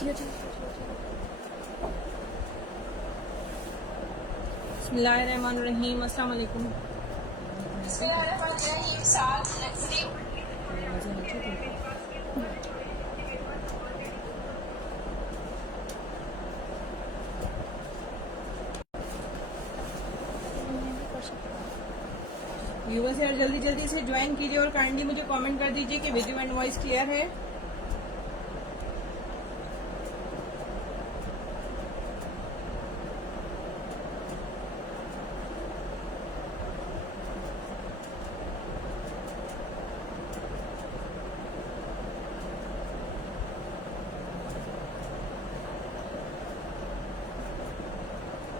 बिस्मिल्लाहिर्रहमानिर्रहीम। अस्सलाम वालेकुम। व्यूअर्स यार जल्दी जल्दी से ज्वाइन कीजिए और काइंडली मुझे कमेंट कर दीजिए कि वीडियो एंड वॉइस क्लियर है।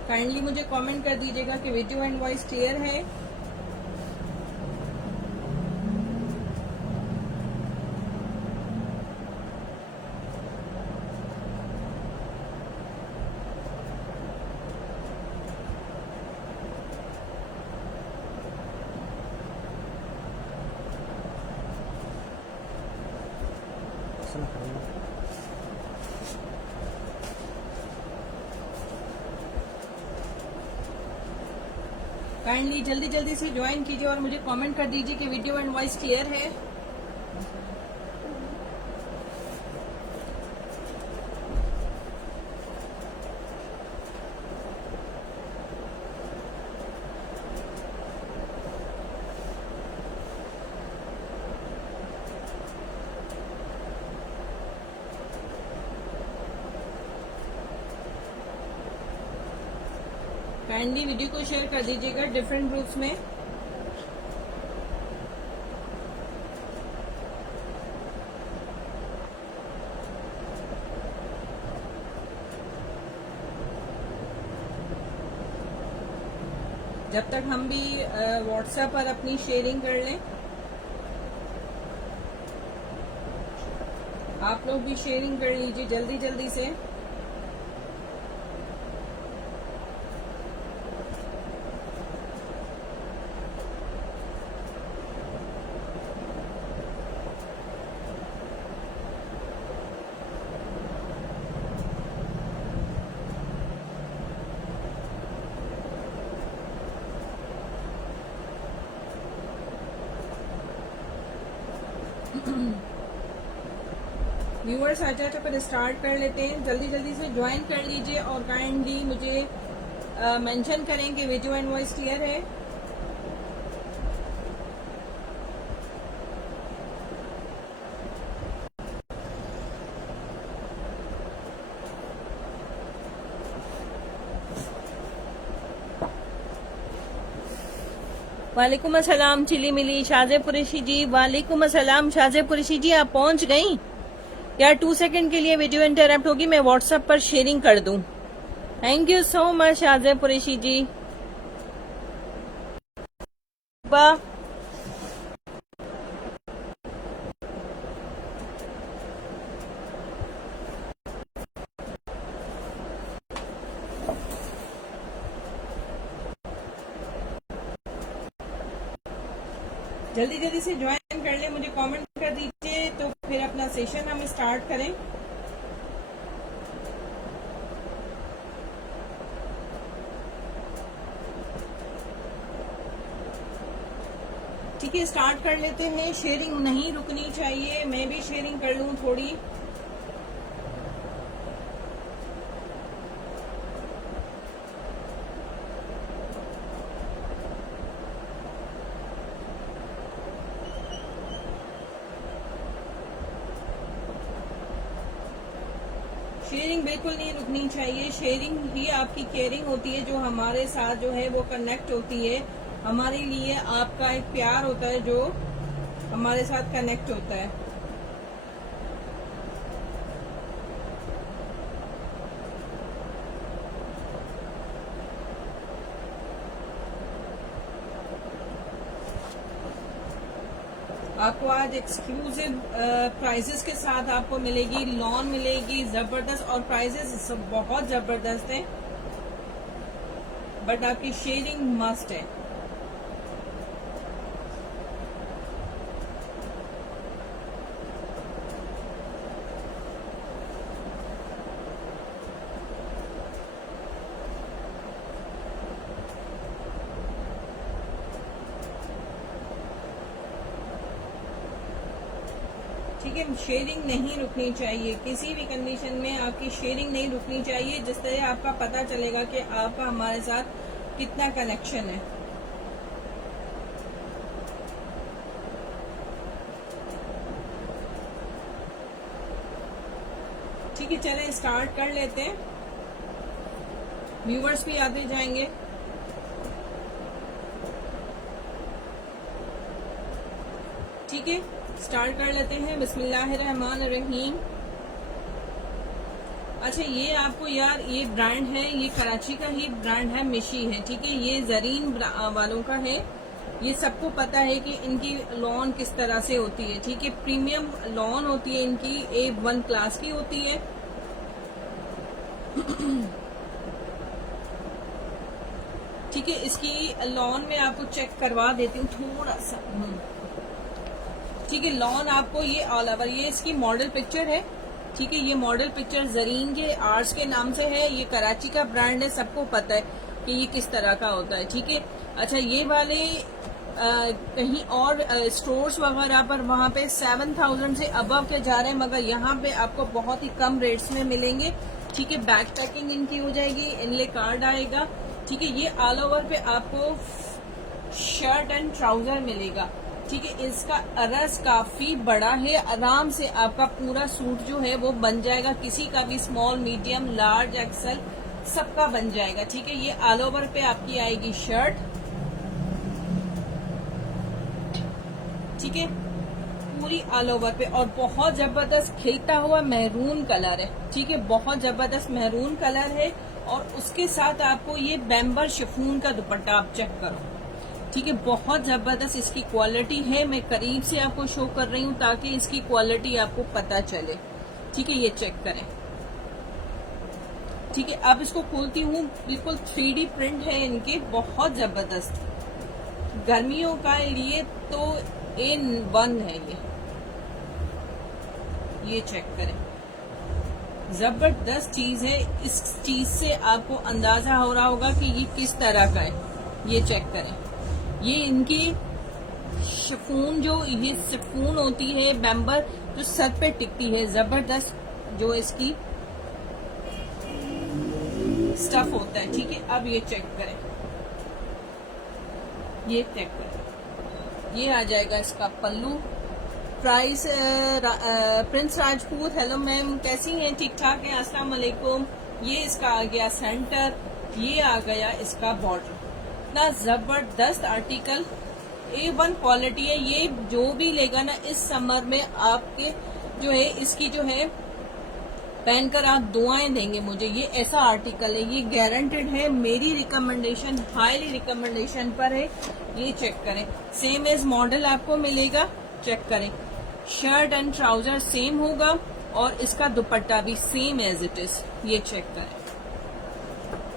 काइंडली मुझे कमेंट कर दीजिएगा कि वीडियो एंड वॉइस क्लियर है। काइंडली जल्दी जल्दी से ज्वाइन कीजिए और मुझे कमेंट कर दीजिए कि वीडियो एंड वॉइस क्लियर है। काइंडली वीडियो को शेयर कर दीजिएगा डिफरेंट ग्रुप्स में। जब तक हम भी व्हाट्सएप पर अपनी शेयरिंग कर लें, आप लोग भी शेयरिंग कर लीजिए जल्दी जल्दी से। व्यूअर्स अच्छा पर स्टार्ट कर लेते हैं। जल्दी जल्दी से ज्वाइन कर लीजिए और काइंडली मुझे मेंशन करें कि वीडियो एंड वॉइस क्लियर है। वालेकुम अस्सलाम चिली मिली शाजे कुरैशी जी। वालेकुम अस्सलाम शाजे कुरैशी जी, आप पहुंच गई यार। 2 सेकंड के लिए वीडियो इंटरप्ट होगी, मैं व्हाट्सएप पर शेयरिंग कर दूं। थैंक यू सो मच शाजे कुरैशी जी। जल्दी जल्दी से ज्वाइन कर ले, मुझे कमेंट कर दीजिए तो फिर अपना सेशन हम स्टार्ट करें। ठीक है स्टार्ट कर लेते हैं। शेयरिंग नहीं रुकनी चाहिए, मैं भी शेयरिंग कर लूं थोड़ी। शेयरिंग बिल्कुल नहीं रुकनी चाहिए। शेयरिंग ही आपकी केयरिंग होती है, जो हमारे साथ जो है वो कनेक्ट होती है। हमारे लिए आपका एक प्यार होता है जो हमारे साथ कनेक्ट होता है। आपको आज एक्सक्लूसिव प्राइजेस के साथ आपको मिलेगी, लॉन मिलेगी जबरदस्त, और प्राइजेस सब बहुत जबरदस्त हैं, बट आपकी शेयरिंग मस्ट है। ठीक है, शेयरिंग नहीं रुकनी चाहिए, किसी भी कंडीशन में आपकी शेयरिंग नहीं रुकनी चाहिए, जिस तरह आपका पता चलेगा कि आपका हमारे साथ कितना कनेक्शन है। ठीक है, चलें स्टार्ट कर लेते हैं। व्यूवर्स भी आते जाएंगे। ठीक है, स्टार्ट कर लेते हैं। बिस्मिल्लाहिर्रहमानिर्रहीम। अच्छा, ये आपको यार ये ब्रांड है, ये कराची का ही ब्रांड है, मिशी है। ठीक है, ये जरीन वालों का है। ये सबको पता है कि इनकी लॉन किस तरह से होती है। ठीक है, प्रीमियम लॉन होती है इनकी, A1 क्लास की होती है। ठीक है, इसकी लॉन में आपको चेक करवा देती हूँ थोड़ा सा। ठीक है, लॉन आपको ये ऑल ओवर, ये इसकी मॉडल पिक्चर है। ठीक है, ये मॉडल पिक्चर जरीन के आर्ट्स के नाम से है। ये कराची का ब्रांड है, सबको पता है कि ये किस तरह का होता है। ठीक है, अच्छा, ये वाले कहीं और स्टोर्स वगैरह पर वहाँ पे 7000 से अबव के जा रहे हैं, मगर यहाँ पे आपको बहुत ही कम रेट्स में मिलेंगे। ठीक है, बैक पैकिंग इनकी हो जाएगी, इनले कार्ड आएगा। ठीक है, ये ऑल ओवर पे आपको शर्ट एंड ट्राउजर मिलेगा। ठीक है, इसका अरस काफी बड़ा है, आराम से आपका पूरा सूट जो है वो बन जाएगा, किसी का भी स्मॉल, मीडियम, लार्ज, एक्सल सबका बन जाएगा। ठीक है, ये ऑल ओवर पे आपकी आएगी शर्ट। ठीक है, पूरी ऑल ओवर पे, और बहुत जबरदस्त खिलता हुआ मैरून कलर है। ठीक है, बहुत जबरदस्त मैरून कलर है, और उसके साथ आपको ये बैम्बर शिफॉन का दुपट्टा, आप चेक करो। ठीक है, बहुत जबरदस्त इसकी क्वालिटी है। मैं करीब से आपको शो कर रही हूँ ताकि इसकी क्वालिटी आपको पता चले। ठीक है, ये चेक करें। ठीक है, अब इसको खोलती हूँ। बिल्कुल 3D प्रिंट है इनके, बहुत जबरदस्त। गर्मियों का लिए तो A1 है ये चेक करें, जबरदस्त चीज है। इस चीज से आपको अंदाजा हो रहा होगा कि ये किस तरह का है। ये चेक करें, ये इनकी शिफॉन, जो ये शिफॉन होती है बैम्बर, जो सर पे टिकती है, जबरदस्त जो इसकी स्टफ होता है। ठीक है, अब ये चेक करें, ये चेक करें, ये आ जाएगा इसका पल्लू। प्राइस प्रिंस राजपूत, हेलो मैम, कैसी हैं? ठीक ठाक हैं, अस्सलाम वालेकुम। ये इसका आ गया सेंटर, ये आ गया इसका बॉर्डर। इतना जबरदस्त आर्टिकल, A1 क्वालिटी है। ये जो भी लेगा ना इस समर में, आपके जो है इसकी जो है पहनकर आप दुआएं देंगे मुझे। ये ऐसा आर्टिकल है, ये गारंटेड है, मेरी रिकमेंडेशन, हाईली रिकमेंडेशन पर है। ये चेक करें, सेम एज मॉडल आपको मिलेगा। चेक करें, शर्ट एंड ट्राउजर सेम होगा, और इसका दुपट्टा भी सेम एज इट इज। ये चेक करें।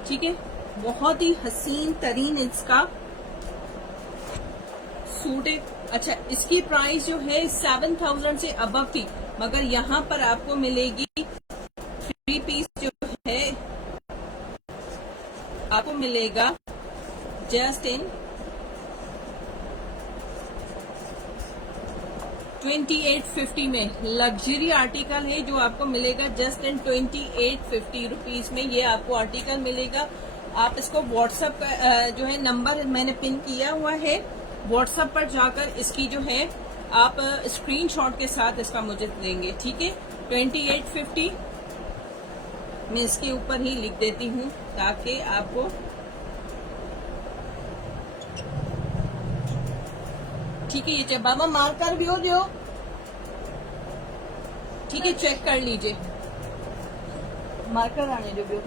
ठीक है, बहुत ही हसीन तरीन इसका सूट है। अच्छा, इसकी प्राइस जो है 7000 से अबव थी, मगर यहाँ पर आपको मिलेगी 3 पीस जो है आपको मिलेगा जस्ट इन 2850 में। लग्जरी आर्टिकल है जो आपको मिलेगा जस्ट इन 2850 रुपीज में। ये आपको आर्टिकल मिलेगा। आप इसको व्हाट्सएप जो है नंबर मैंने पिन किया हुआ है, व्हाट्सएप पर जाकर इसकी जो है आप स्क्रीनशॉट के साथ इसका मुझे देंगे। ठीक है, 2850 मैं इसके ऊपर ही लिख देती हूँ ताकि आपको ठीक है। ये बाबा मार्कर भी हो जो, ठीक है, चेक कर लीजिए, मार्कर आने जो भी हो।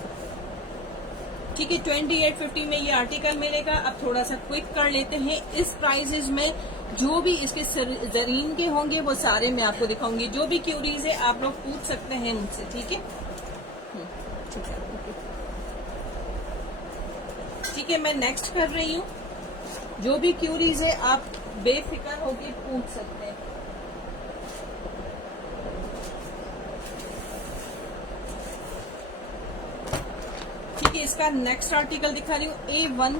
ठीक है, 2850 में ये आर्टिकल मिलेगा। अब थोड़ा सा क्विक कर लेते हैं। इस प्राइसेस में जो भी इसके जरीन के होंगे वो सारे मैं आपको दिखाऊंगी। जो भी क्यूरीज है आप लोग पूछ सकते हैं मुझसे। ठीक है, ठीक है, मैं नेक्स्ट कर रही हूँ। जो भी क्यूरीज है आप बेफिक्र होकर पूछ सकते हैं। ठीक है, इसका नेक्स्ट आर्टिकल दिखा रही हूँ। A1,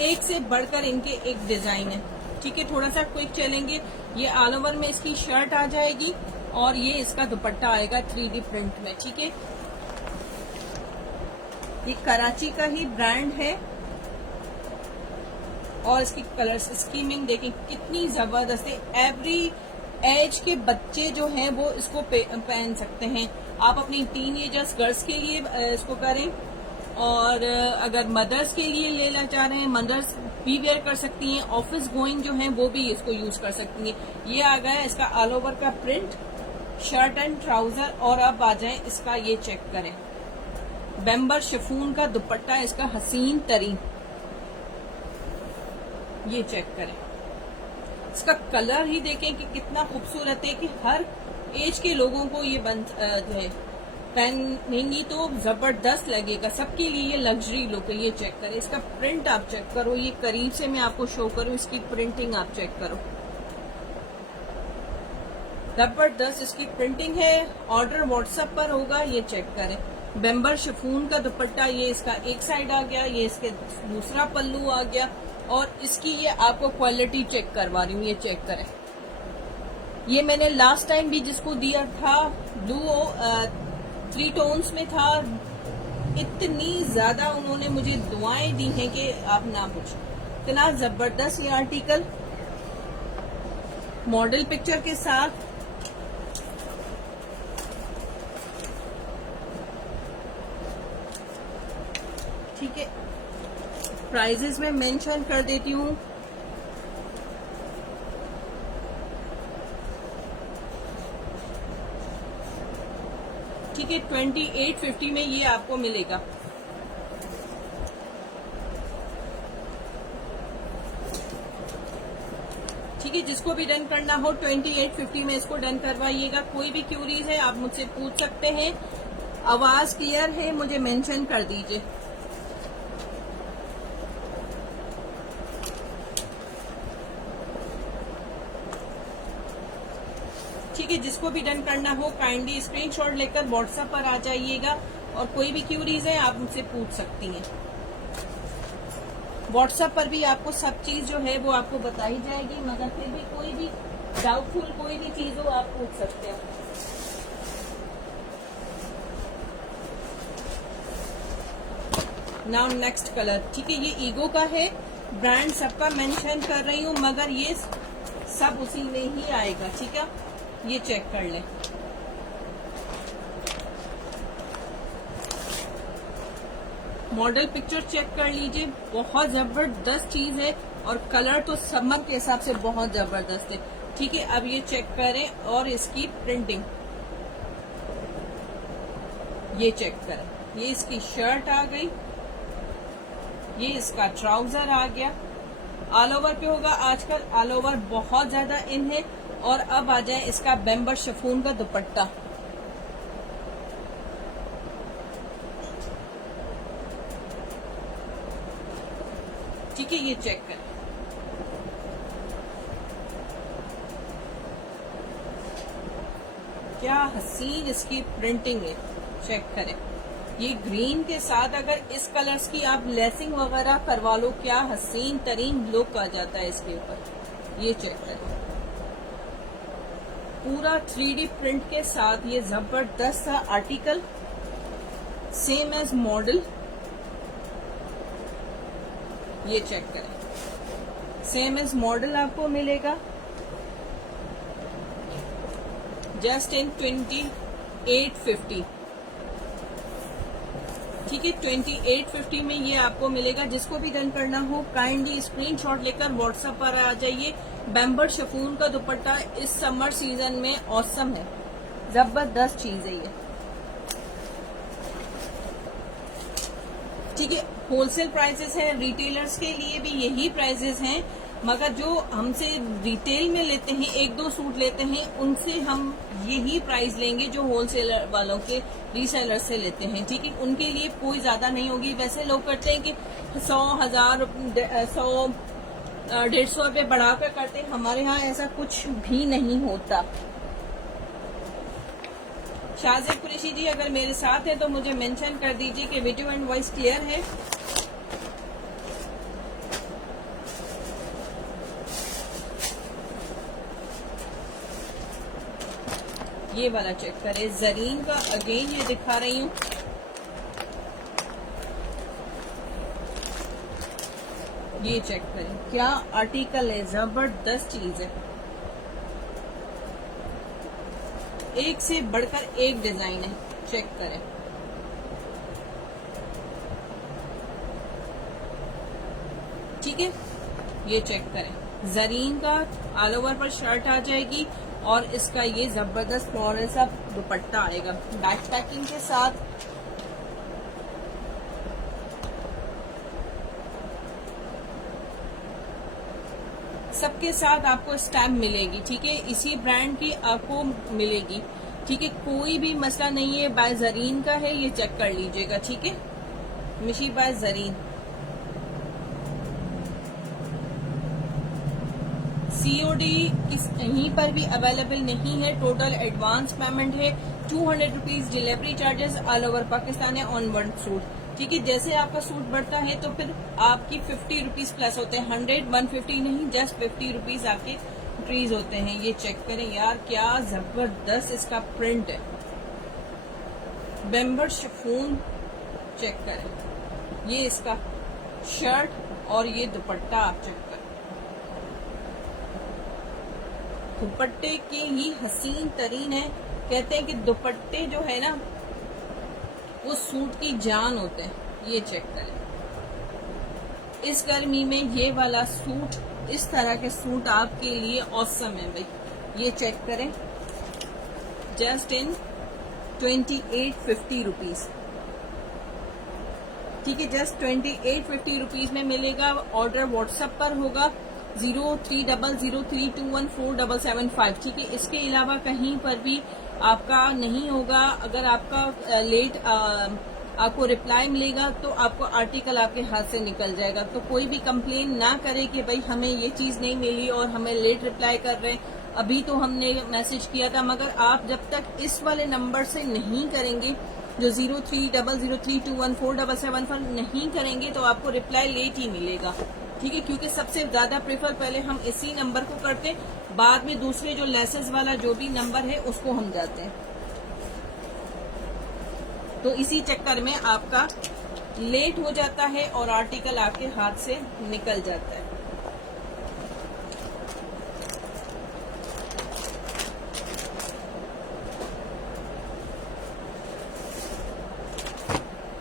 एक से बढ़कर इनके एक डिजाइन है। ठीक है, थोड़ा सा क्विक चलेंगे। ये ऑल ओवर में इसकी शर्ट आ जाएगी। और ये इसका दुपट्टा आएगा 3D प्रिंट में। ठीक है, ये कराची का ही ब्रांड है और इसकी कलर स्कीमिंग देखें कितनी जबरदस्त है। एवरी एज के बच्चे जो हैं वो इसको पहन सकते हैं। आप अपनी टीनेजर्स गर्ल्स के लिए इसको करें, और अगर मदर्स के लिए लेना चाह रहे हैं, मदर्स भी वेयर कर सकती हैं। ऑफिस गोइंग जो हैं वो भी इसको यूज कर सकती हैं। ये आ गया इसका ऑल ओवर का प्रिंट, शर्ट एंड ट्राउजर। और अब आ जाए इसका, ये चेक करें, बेम्बर शिफून का दुपट्टा इसका हसीन तरीन। ये चेक करें, इसका कलर ही देखें कि कितना खूबसूरत है कि हर एज के लोगों को ये जो है पहनेंगी तो जबरदस्त लगेगा। सबके लिए ये लग्जरी लुक है। ये चेक करें, इसका प्रिंट आप चेक करो, ये करीब से मैं आपको शो करूं, इसकी प्रिंटिंग आप चेक करो, जबरदस्त इसकी प्रिंटिंग है। ऑर्डर व्हाट्सएप पर होगा। ये चेक करें, बेम्बर शिफून का दुपट्टा, ये इसका एक साइड आ गया, ये इसके दूसरा पल्लू आ गया, और इसकी ये आपको क्वालिटी चेक करवा रही हूँ। ये चेक करें, ये मैंने लास्ट टाइम भी जिसको दिया था ब्लू 3 टोन्स में था। इतनी ज्यादा उन्होंने मुझे दुआएं दी हैं कि आप ना पूछो। इतना जबरदस्त ये आर्टिकल मॉडल पिक्चर के साथ। ठीक है, प्राइजेस में मेंशन कर देती हूँ। ठीक है, 2850 में ये आपको मिलेगा। ठीक है, जिसको भी डन करना हो 2850 में इसको डन करवाइएगा। कोई भी क्यूरीज है आप मुझसे पूछ सकते हैं। आवाज क्लियर है, मुझे मेंशन कर दीजिए। ठीक है, जिसको भी डन करना हो काइंडली स्क्रीनशॉट लेकर व्हाट्सएप पर आ जाइएगा, और कोई भी क्यूरीज है आप मुझसे पूछ सकती हैं। व्हाट्सएप पर भी आपको सब चीज जो है वो आपको बताई जाएगी, मगर फिर भी कोई भी डाउटफुल कोई भी चीज हो आप पूछ सकते हो। Now next colour. ठीक है, ये ईगो का है, ब्रांड सबका मेंशन कर रही हूँ, मगर ये सब उसी में ही आएगा। ठीक है, ये चेक कर लें, मॉडल पिक्चर चेक कर लीजिए, बहुत जबरदस्त चीज है, और कलर तो समर के हिसाब से बहुत जबरदस्त है। ठीक है, अब ये चेक करें, और इसकी प्रिंटिंग ये चेक करें, ये इसकी शर्ट आ गई, ये इसका ट्राउजर आ गया। ऑल ओवर पे होगा, आजकल ऑल ओवर बहुत ज्यादा इन है। और अब आ जाए इसका बेम्बर शिफॉन का दुपट्टा। ठीक है, ये चेक करें, क्या हसीन इसकी प्रिंटिंग है। चेक करें, ये ग्रीन के साथ अगर इस कलर्स की आप लेसिंग वगैरह करवा लो, क्या हसीन तरीन लुक आ जाता है इसके ऊपर। ये चेक करें, पूरा 3D प्रिंट के साथ ये जबरदस्त सा आर्टिकल, सेम एज मॉडल। ये चेक करें, सेम एज मॉडल आपको मिलेगा जस्ट इन 2850। ठीक है, 2850 में ये आपको मिलेगा। जिसको भी डन करना हो काइंडली स्क्रीनशॉट लेकर व्हाट्सएप पर आ जाइए। बेम्बर शिफॉन का दुपट्टा इस समर सीजन में औसम है, जबरदस्त चीज है ये। ठीक है, होलसेल प्राइसेस हैं, रिटेलर्स के लिए भी यही प्राइसेस हैं, मगर जो हमसे रिटेल में लेते हैं, 1-2 सूट लेते हैं, उनसे हम यही प्राइस लेंगे जो होलसेलर वालों के रीसेलर से लेते हैं। ठीक है, उनके लिए कोई ज्यादा नहीं होगी। वैसे लोग करते हैं कि 100, 1000, 100, 150 रुपये बढ़ाकर करते हैं, हमारे यहाँ ऐसा कुछ भी नहीं होता। शाहजेब कुरैशी जी अगर मेरे साथ है तो मुझे मेंशन कर दीजिए कि वीडियो एंड वॉइस क्लियर है। ये वाला चेक करें, जरीन का अगेन ये दिखा रही हूँ। ये चेक करें, क्या आर्टिकल है, जबरदस्त चीज है। एक से बढ़कर एक डिजाइन है, चेक करें। ठीक है, ये चेक करें, जरीन का ऑल ओवर पर शर्ट आ जाएगी और इसका ये जबरदस्त फ्लोरल सा दुपट्टा आएगा बैक पैकिंग के साथ। सबके साथ आपको स्टैम्प मिलेगी, ठीक है, इसी ब्रांड की आपको मिलेगी, ठीक है, कोई भी मसला नहीं है। बाय जरीन का है, ये चेक कर लीजिएगा, ठीक है, मिशी बाय जरीन। सीओडी कहीं पर भी अवेलेबल नहीं है, टोटल एडवांस पेमेंट है, 200 rupees delivery charges all over Pakistan है ऑन वन सूट, ठीक है। जैसे आपका सूट बढ़ता है तो फिर आपकी 50 रुपीज प्लस होते हैं, 100 150 नहीं, जस्ट 50 रुपीज आपके इंक्रीज होते हैं। ये चेक करें यार, क्या जबरदस्त इसका प्रिंट है, बेम्बर शिफॉन, चेक करें, ये इसका शर्ट और ये दुपट्टा आप चेक करें। दुपट्टे के ही हसीन तरीन है, कहते हैं कि दुपट्टे जो है ना वो सूट की जान होते हैं। ये चेक करें, इस गर्मी में ये वाला सूट, इस तरह के सूट आपके लिए ऑसम है भाई। ये चेक करें, जस्ट इन 2850 रुपीज, ठीक है, जस्ट 2850 रुपीज में मिलेगा। ऑर्डर व्हाट्सएप पर होगा 030032147775, ठीक है। इसके अलावा कहीं पर भी आपका नहीं होगा। अगर आपका लेट आपको रिप्लाई मिलेगा तो आपको आर्टिकल आपके हाथ से निकल जाएगा। तो कोई भी कंप्लेन ना करे कि भाई हमें ये चीज नहीं मिली और हमें लेट रिप्लाई कर रहे हैं, अभी तो हमने मैसेज किया था। मगर आप जब तक इस वाले नंबर से नहीं करेंगे, जो 030032147775 नहीं करेंगे, तो आपको रिप्लाई लेट ही मिलेगा, ठीक है, क्योंकि सबसे ज्यादा प्रेफर पहले हम इसी नंबर को करते हैं, बाद में दूसरे जो लेसेस वाला जो भी नंबर है उसको हम जाते हैं। तो इसी चक्कर में आपका लेट हो जाता है और आर्टिकल आपके हाथ से निकल जाता है।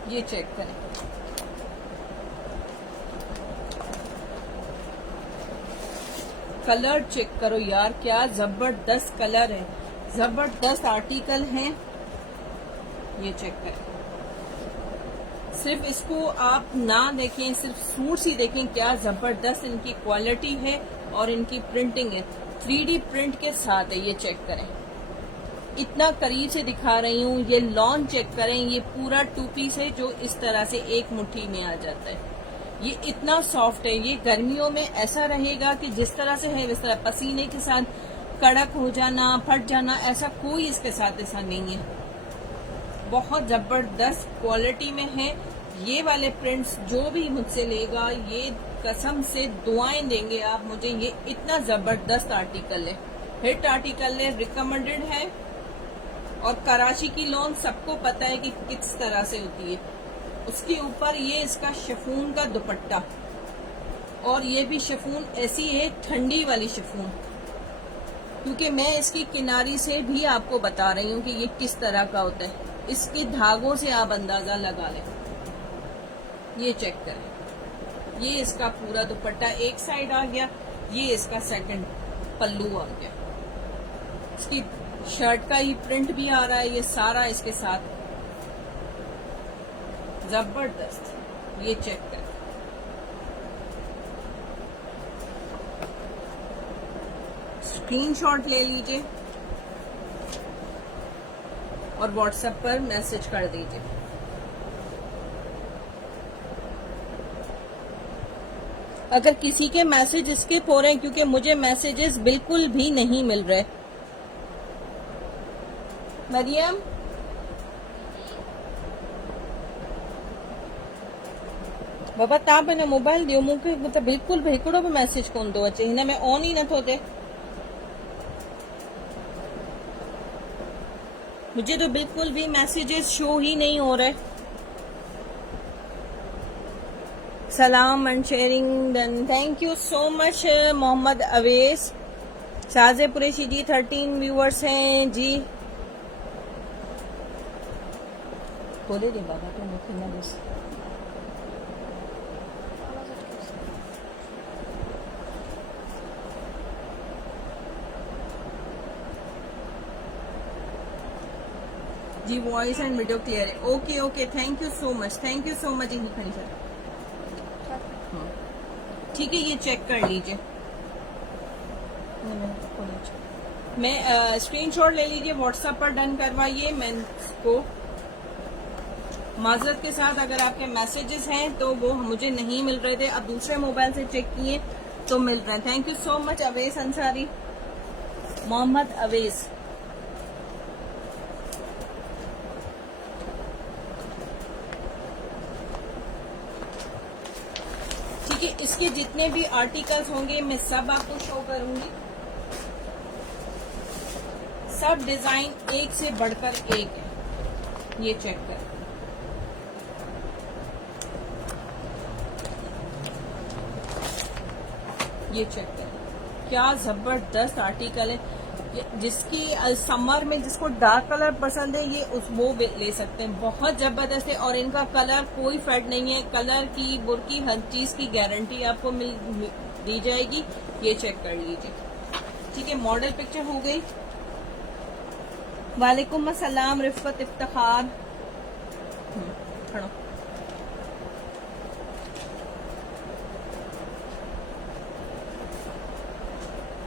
ये चेक करें, कलर चेक करो यार, क्या जबरदस्त कलर है, जबरदस्त आर्टिकल है। ये चेक करें, सिर्फ इसको आप ना देखें, सिर्फ सूट्स ही देखें, क्या जबरदस्त इनकी क्वालिटी है और इनकी प्रिंटिंग है, 3D प्रिंट के साथ है। ये चेक करें, इतना करीब से दिखा रही हूँ। ये लॉन चेक करें, ये पूरा 2 पीस है जो इस तरह से एक मुट्ठी में आ जाता है। ये इतना सॉफ्ट है, ये गर्मियों में ऐसा रहेगा कि जिस तरह से है, इस तरह पसीने के साथ कड़क हो जाना, फट जाना, ऐसा कोई इसके साथ ऐसा नहीं है। बहुत जबरदस्त क्वालिटी में है। ये वाले प्रिंट्स जो भी मुझसे लेगा, ये कसम से दुआएं देंगे आप मुझे, ये इतना जबरदस्त आर्टिकल है, हिट आर्टिकल है, रिकमेंडेड है। और कराची की लॉन सबको पता है कि किस तरह से होती है। उसके ऊपर ये इसका शिफॉन का दुपट्टा, और ये भी शिफॉन ऐसी है ठंडी वाली शिफॉन, क्योंकि मैं इसकी किनारी से भी आपको बता रही हूँ कि ये किस तरह का होता है। इसके धागों से आप अंदाजा लगा लें। ये चेक करें, ये इसका पूरा दुपट्टा एक साइड आ गया, ये इसका सेकंड पल्लू आ गया, इसकी शर्ट का ही प्रिंट भी आ रहा है, ये सारा इसके साथ जबरदस्त। ये चेक करें, स्क्रीनशॉट ले लीजिए और व्हाट्सएप पर मैसेज कर दीजिए। अगर किसी के मैसेज स्किप हो रहे हैं, क्योंकि मुझे मैसेजेस बिल्कुल भी नहीं मिल रहे। मरियम, बाबा ता मैंने मोबाइल दियो मुझे, मतलब बिल्कुल भी हिकिड़ो भी मैसेज कोन थो अचे, हिन में ऑन ही नथो थिए। मुझे तो बिल्कुल भी मैसेजेस शो ही नहीं हो रहे। सलाम and sharing done, thank you so much Mohammad Awais. शाहजे कुरैशी जी 13 व्यूअर्स हैं जी। बोले दे बाबा तो मुझे ना बस। जी वॉइस एंड वीडियो क्लियर है। Okay okay, thank you so much, thank you so much. यही खड़ी सर, ठीक है, ये चेक कर लीजिए। मैं स्क्रीनशॉट ले लीजिए, व्हाट्सएप पर डन करवाइए। मैं इसको माजरत के साथ अगर आपके मैसेजेस हैं तो वो मुझे नहीं मिल रहे थे, अब दूसरे मोबाइल से चेक किए तो मिल रहे हैं। Thank you so much Awes Ansari, Mohammad Awes. ठीक है, इसके जितने भी आर्टिकल्स होंगे मैं सब आपको शो करूंगी। सब डिजाइन एक से बढ़कर एक है, ये चेक करें। ये चेक करें, क्या जबरदस्त आर्टिकल है। जिसकी समर में जिसको डार्क कलर पसंद है ये वो ले सकते हैं, बहुत जबरदस्त है। और इनका कलर कोई फेड नहीं है, कलर की बुरकी हर चीज की गारंटी आपको दी जाएगी। ये चेक कर लीजिए। ठीक है, मॉडल पिक्चर हो गई। वालेकुम अस्सलाम रिफत इफ्तिखार, खड़ो।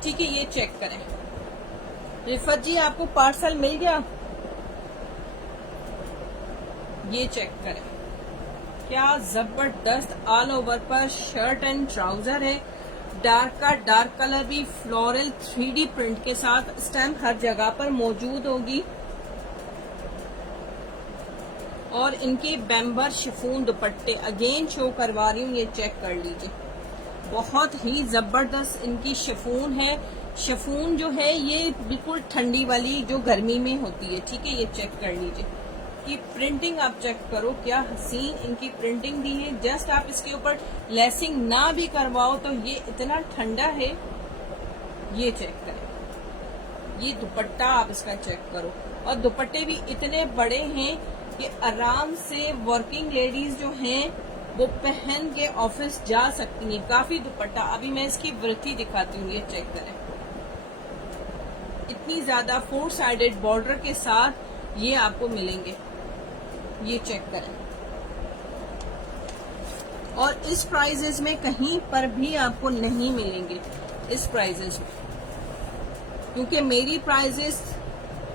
ठीक है, ये चेक करें। रिफत जी आपको पार्सल मिल गया, ये चेक करें, क्या जबरदस्त ऑल ओवर पर शर्ट एंड ट्राउजर है। डार्क का डार्क कलर भी फ्लोरल 3D प्रिंट के साथ, स्टैम्प हर जगह पर मौजूद होगी। और इनके बैम्बर शिफॉन दुपट्टे अगेन शो करवा रही हूँ, ये चेक कर लीजिए। बहुत ही जबरदस्त इनकी शिफॉन है। शिफॉन जो है ये बिल्कुल ठंडी वाली जो गर्मी में होती है। ठीक है, ये चेक कर लीजिए कि प्रिंटिंग आप चेक करो, क्या हसीन इनकी प्रिंटिंग दी है। जस्ट आप इसके ऊपर लेसिंग ना भी करवाओ तो ये इतना ठंडा है। ये चेक करें, ये दुपट्टा आप इसका चेक करो। और दुपट्टे भी इतने बड़े हैं कि आराम से वर्किंग लेडीज जो हैं वो पहन के ऑफिस जा सकती हैं। काफी दुपट्टा, अभी मैं इसकी वृद्धि दिखाती हूँ, ये चेक करें। इतनी ज्यादा 4 साइडेड बॉर्डर के साथ ये आपको मिलेंगे, ये चेक करें। और इस प्राइजेस में कहीं पर भी आपको नहीं मिलेंगे, इस प्राइजेस में, क्योंकि मेरी प्राइजेस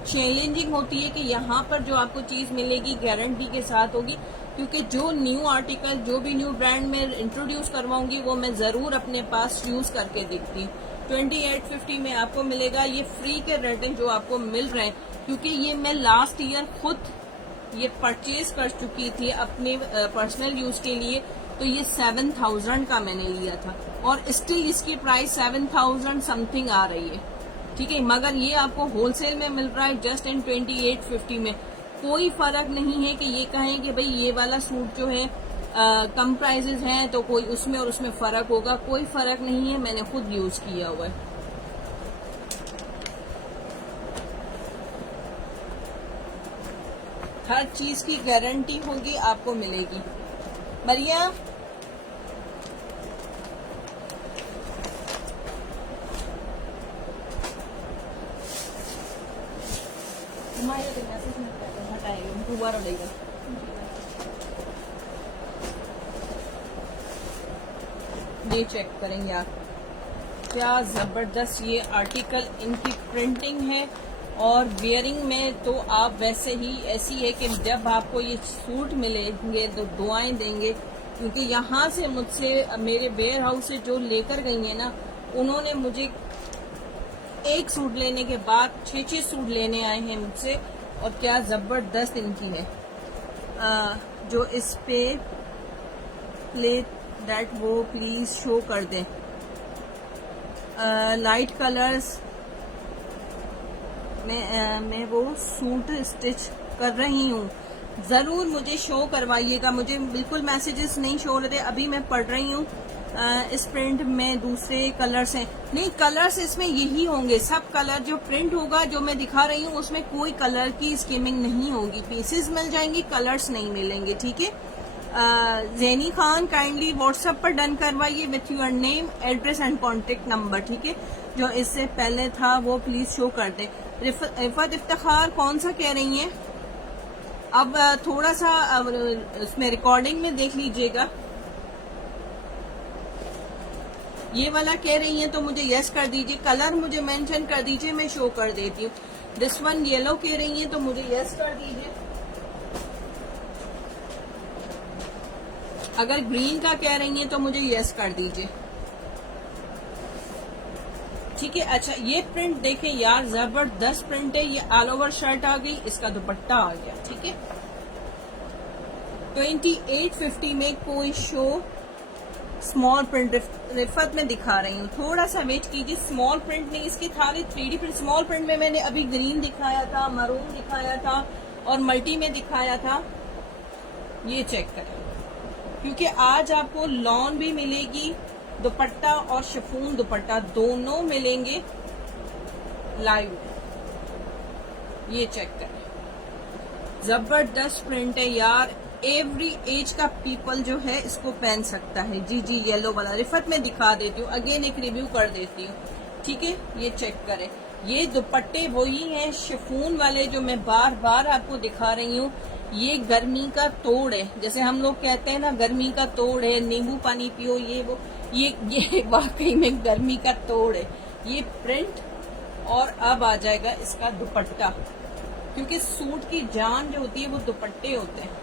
चैलेंजिंग होती है कि यहाँ पर जो आपको चीज मिलेगी गारंटी के साथ होगी। क्योंकि जो न्यू आर्टिकल, जो भी न्यू ब्रांड में इंट्रोड्यूस करवाऊंगी वो मैं जरूर अपने पास यूज करके देखती हूँ। 2850 में आपको मिलेगा। ये फ्री के रेटिंग जो आपको मिल रहे हैं, क्योंकि ये मैं लास्ट ईयर खुद ये परचेज कर चुकी थी अपने पर्सनल यूज के लिए, तो ये 7000 का मैंने लिया था और स्टिल इसकी प्राइस 7000 समथिंग आ रही है। ठीक है, मगर ये आपको होलसेल में मिल रहा है जस्ट इन 2850 में। कोई फर्क नहीं है कि ये कहें कि भाई ये वाला सूट जो है कम प्राइजेस हैं तो कोई उसमें और उसमें फर्क होगा, कोई फर्क नहीं है, मैंने खुद यूज किया हुआ है। हर चीज की गारंटी होगी, आपको मिलेगी। मरिया दोबारा लेगा। ये चेक करेंगे आप, क्या जबरदस्त ये आर्टिकल, इनकी प्रिंटिंग है। और वेयरिंग में तो आप वैसे ही ऐसी है कि जब आपको ये सूट मिलेंगे तो दुआएं देंगे, क्योंकि यहाँ से मुझसे मेरे वेयर हाउस से जो लेकर गई है ना, उन्होंने मुझे एक सूट लेने के बाद 6 सूट लेने आए हैं मुझसे। और क्या जबरदस्त इनकी है। जो इस पे प्लेट दैट वो प्लीज शो कर दें। लाइट कलर्स मैं वो सूट स्टिच कर रही हूँ, जरूर मुझे शो करवाइएगा। मुझे बिल्कुल मैसेजेस नहीं शो हो रहे, अभी मैं पढ़ रही हूँ। इस प्रिंट में दूसरे कलर्स हैं, नहीं कलर्स इसमें यही होंगे, सब कलर जो प्रिंट होगा जो मैं दिखा रही हूँ उसमें कोई कलर की स्कीमिंग नहीं होगी, पीसेस मिल जाएंगी, कलर्स नहीं मिलेंगे। ठीक है, जैनी खान काइंडली व्हाट्सएप पर डन करवाइए with your name, address and contact number. ठीक है, जो इससे पहले था वो प्लीज शो कर दे। रिफत इफ्तिखार कौन सा कह रही हैं? अब थोड़ा सा इसमें रिकॉर्डिंग में देख लीजिएगा, ये वाला कह रही हैं तो मुझे यस कर दीजिए, कलर मुझे मेंशन कर दीजिए, मैं शो कर देती हूँ। दिस वन येलो कह रही हैं तो मुझे यस कर दीजिए। अगर ग्रीन का कह रही हैं तो मुझे यस कर दीजिए। ठीक है, अच्छा ये प्रिंट देखें यार, जबरदस्त प्रिंट है, ये ऑल ओवर शर्ट आ गई, इसका दुपट्टा आ गया। ठीक है, 2850 में कोई शो स्मॉल प्रिंट रिफत में दिखा रही हूँ, थोड़ा सा वेट कीजिए। स्मॉल प्रिंट नहीं, इसकी थाली 3D प्रिंट। स्मॉल प्रिंट में मैंने अभी ग्रीन दिखाया था, मरून दिखाया था और मल्टी में दिखाया था। ये चेक करें, क्योंकि आज आपको लॉन भी मिलेगी, दुपट्टा और शिफॉन दुपट्टा दोनों मिलेंगे लाइव। ये चेक करें, जबरदस्त प्रिंट है यार, एवरी एज का पीपल जो है इसको पहन सकता है। जी जी, येलो वाला रिफत में दिखा देती हूँ, अगेन एक रिव्यू कर देती हूँ। ठीक है, ये चेक करें, ये दुपट्टे वही हैं शिफॉन वाले जो मैं बार बार आपको दिखा रही हूँ। ये गर्मी का तोड़ है, जैसे हम लोग कहते हैं ना गर्मी का तोड़ है, नींबू पानी पियो, ये वो, ये वाकई में गर्मी का तोड़ है ये प्रिंट। और अब आ जाएगा इसका दुपट्टा, क्योंकि सूट की जान जो होती है वो दुपट्टे होते हैं।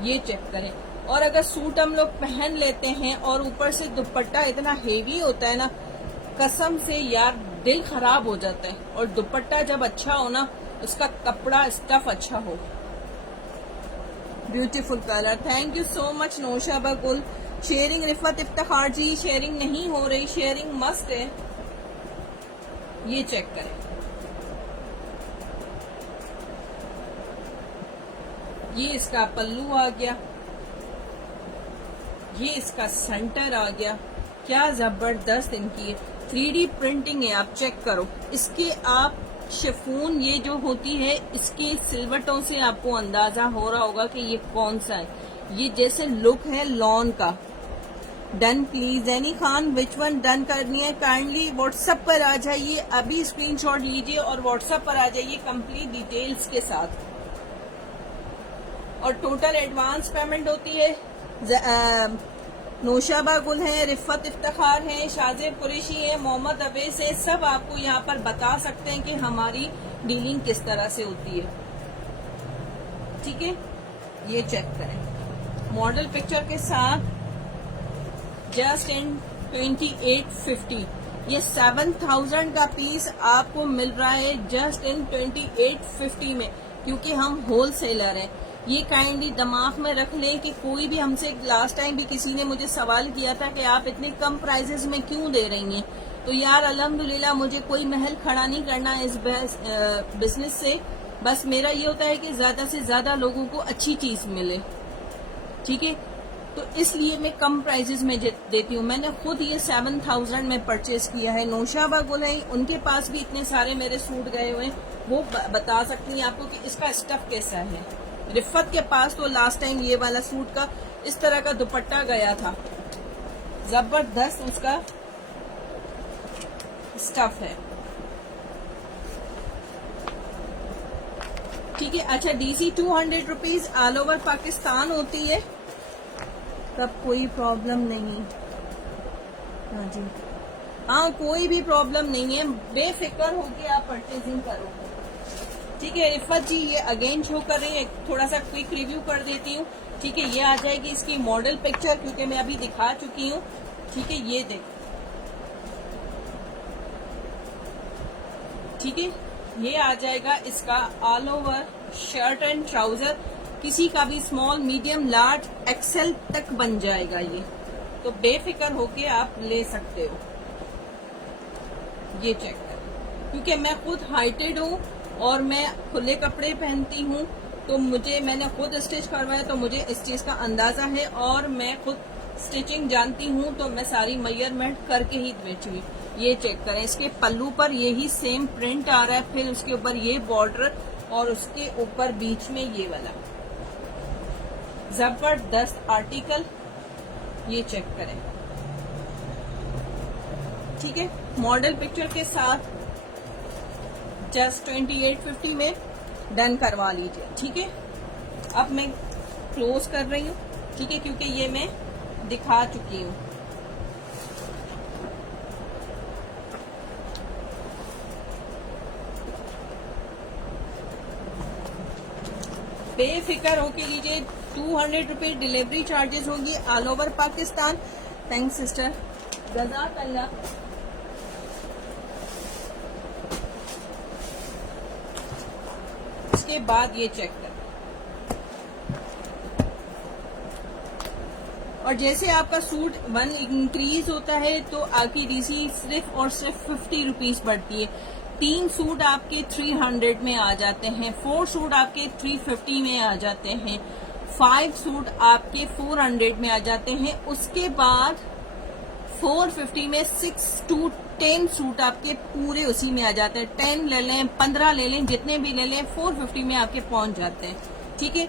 ये चेक करें, और अगर सूट हम लोग पहन लेते हैं और ऊपर से दुपट्टा इतना हेवी होता है ना, कसम से यार दिल खराब हो जाता है। और दुपट्टा जब अच्छा हो ना, उसका कपड़ा स्टफ अच्छा हो। Beautiful colour, thank you so much Naushaba गुल। शेयरिंग रिफत इफ्तिखार जी, शेयरिंग नहीं हो रही, शेयरिंग मस्त है। ये चेक करें, ये इसका पल्लू आ गया, ये इसका सेंटर आ गया, क्या जबरदस्त इनकी 3D प्रिंटिंग है। आप चेक करो, इसके आप शिफॉन ये जो होती है इसके सिलवटों से आपको अंदाजा हो रहा होगा कि ये कौन सा है। ये जैसे लुक है लॉन का। Done please, any Khan which one done करनी है? काइंडली व्हाट्सएप पर आ जाइए, अभी स्क्रीनशॉट लीजिए और व्हाट्सएप पर आ जाइए कंप्लीट डिटेल्स के साथ। और टोटल एडवांस पेमेंट होती है। नौशाबा गुल है, रिफत इफ्तिखार है, शाजिब कुरैशी है, मोहम्मद अवैस है, सब आपको यहाँ पर बता सकते हैं कि हमारी डीलिंग किस तरह से होती है। ठीक है, ये चेक करें, मॉडल पिक्चर के साथ जस्ट इन 2850। ये 7000 का पीस आपको मिल रहा है जस्ट इन 2850 में, क्योंकि हम होल सेलर हैं। ये काइंडली दिमाग में रख लें कि कोई भी हमसे, लास्ट टाइम भी किसी ने मुझे सवाल किया था कि आप इतने कम प्राइजेस में क्यों दे रही हैं, तो यार अल्हम्दुलिल्लाह मुझे कोई महल खड़ा नहीं करना इस बिजनेस से। बस मेरा ये होता है कि ज्यादा से ज्यादा लोगों को अच्छी चीज मिले। ठीक है, तो इसलिए मैं कम प्राइजेस में देती हूँ। मैंने खुद ये 7000 में परचेज किया है। नौशाबा गुल है, उनके पास भी इतने सारे मेरे सूट गए हुए हैं, वो बता सकती हैं आपको कि इसका स्टफ कैसा है। रिफत के पास तो लास्ट टाइम ये वाला सूट का इस तरह का दुपट्टा गया था, जबरदस्त उसका स्टफ है। ठीक है, अच्छा DC 200 rupees all over Pakistan होती है, तब कोई प्रॉब्लम नहीं। हाँ जी, हाँ कोई भी प्रॉब्लम नहीं है, बेफिक्र होके आप परचेजिंग करो। ठीक है रिफत जी, ये अगेन शो कर रही है, थोड़ा सा क्विक रिव्यू कर देती हूँ। ठीक है, ये आ जाएगी इसकी मॉडल पिक्चर, क्योंकि मैं अभी दिखा चुकी हूँ। ठीक है, ये देख, ठीक है, ये आ जाएगा इसका all over shirt and trouser, किसी का भी स्मॉल, मीडियम, लार्ज, एक्सेल तक बन जाएगा ये, तो बेफिक्र होके आप ले सकते हो। ये चेक कर, क्योंकि मैं खुद हाइटेड हूँ और मैं खुले कपड़े पहनती हूँ, तो मैंने खुद स्टिच करवाया, तो मुझे इस चीज का अंदाजा है और मैं खुद स्टिचिंग जानती हूँ, तो मैं सारी मेजरमेंट करके ही बेची हुई। ये चेक करें, इसके पल्लू पर यही सेम प्रिंट आ रहा है, फिर उसके ऊपर ये बॉर्डर और उसके ऊपर बीच में ये वाला जबरदस्त आर्टिकल। ये चेक करें, ठीक है, मॉडल पिक्चर के साथ जस्ट 2850 में डन करवा लीजिए, ठीक है। अब मैं क्लोज कर रही हूँ, ठीक है, क्योंकि ये मैं दिखा चुकी हूँ। बेफिक्र होके लीजिए, 200 रुपये डिलीवरी चार्जेस होंगी all over Pakistan. Thanks sister, जज़ाकल्लाह। उसके बाद ये चेक कर, और जैसे आपका सूट 1 इंक्रीज होता है तो आपकी डीसी सिर्फ और सिर्फ 50 रुपीज बढ़ती है। 3 सूट आपके 300 में आ जाते हैं, 4 सूट आपके 350 में आ जाते हैं, 5 सूट आपके 400 में आ जाते हैं। उसके बाद 450 में 6 to 10 सूट आपके पूरे उसी में आ जाते हैं। 10 ले लें, 15 ले लें, जितने भी ले लें, 450 में आपके पहुंच जाते हैं, ठीक है।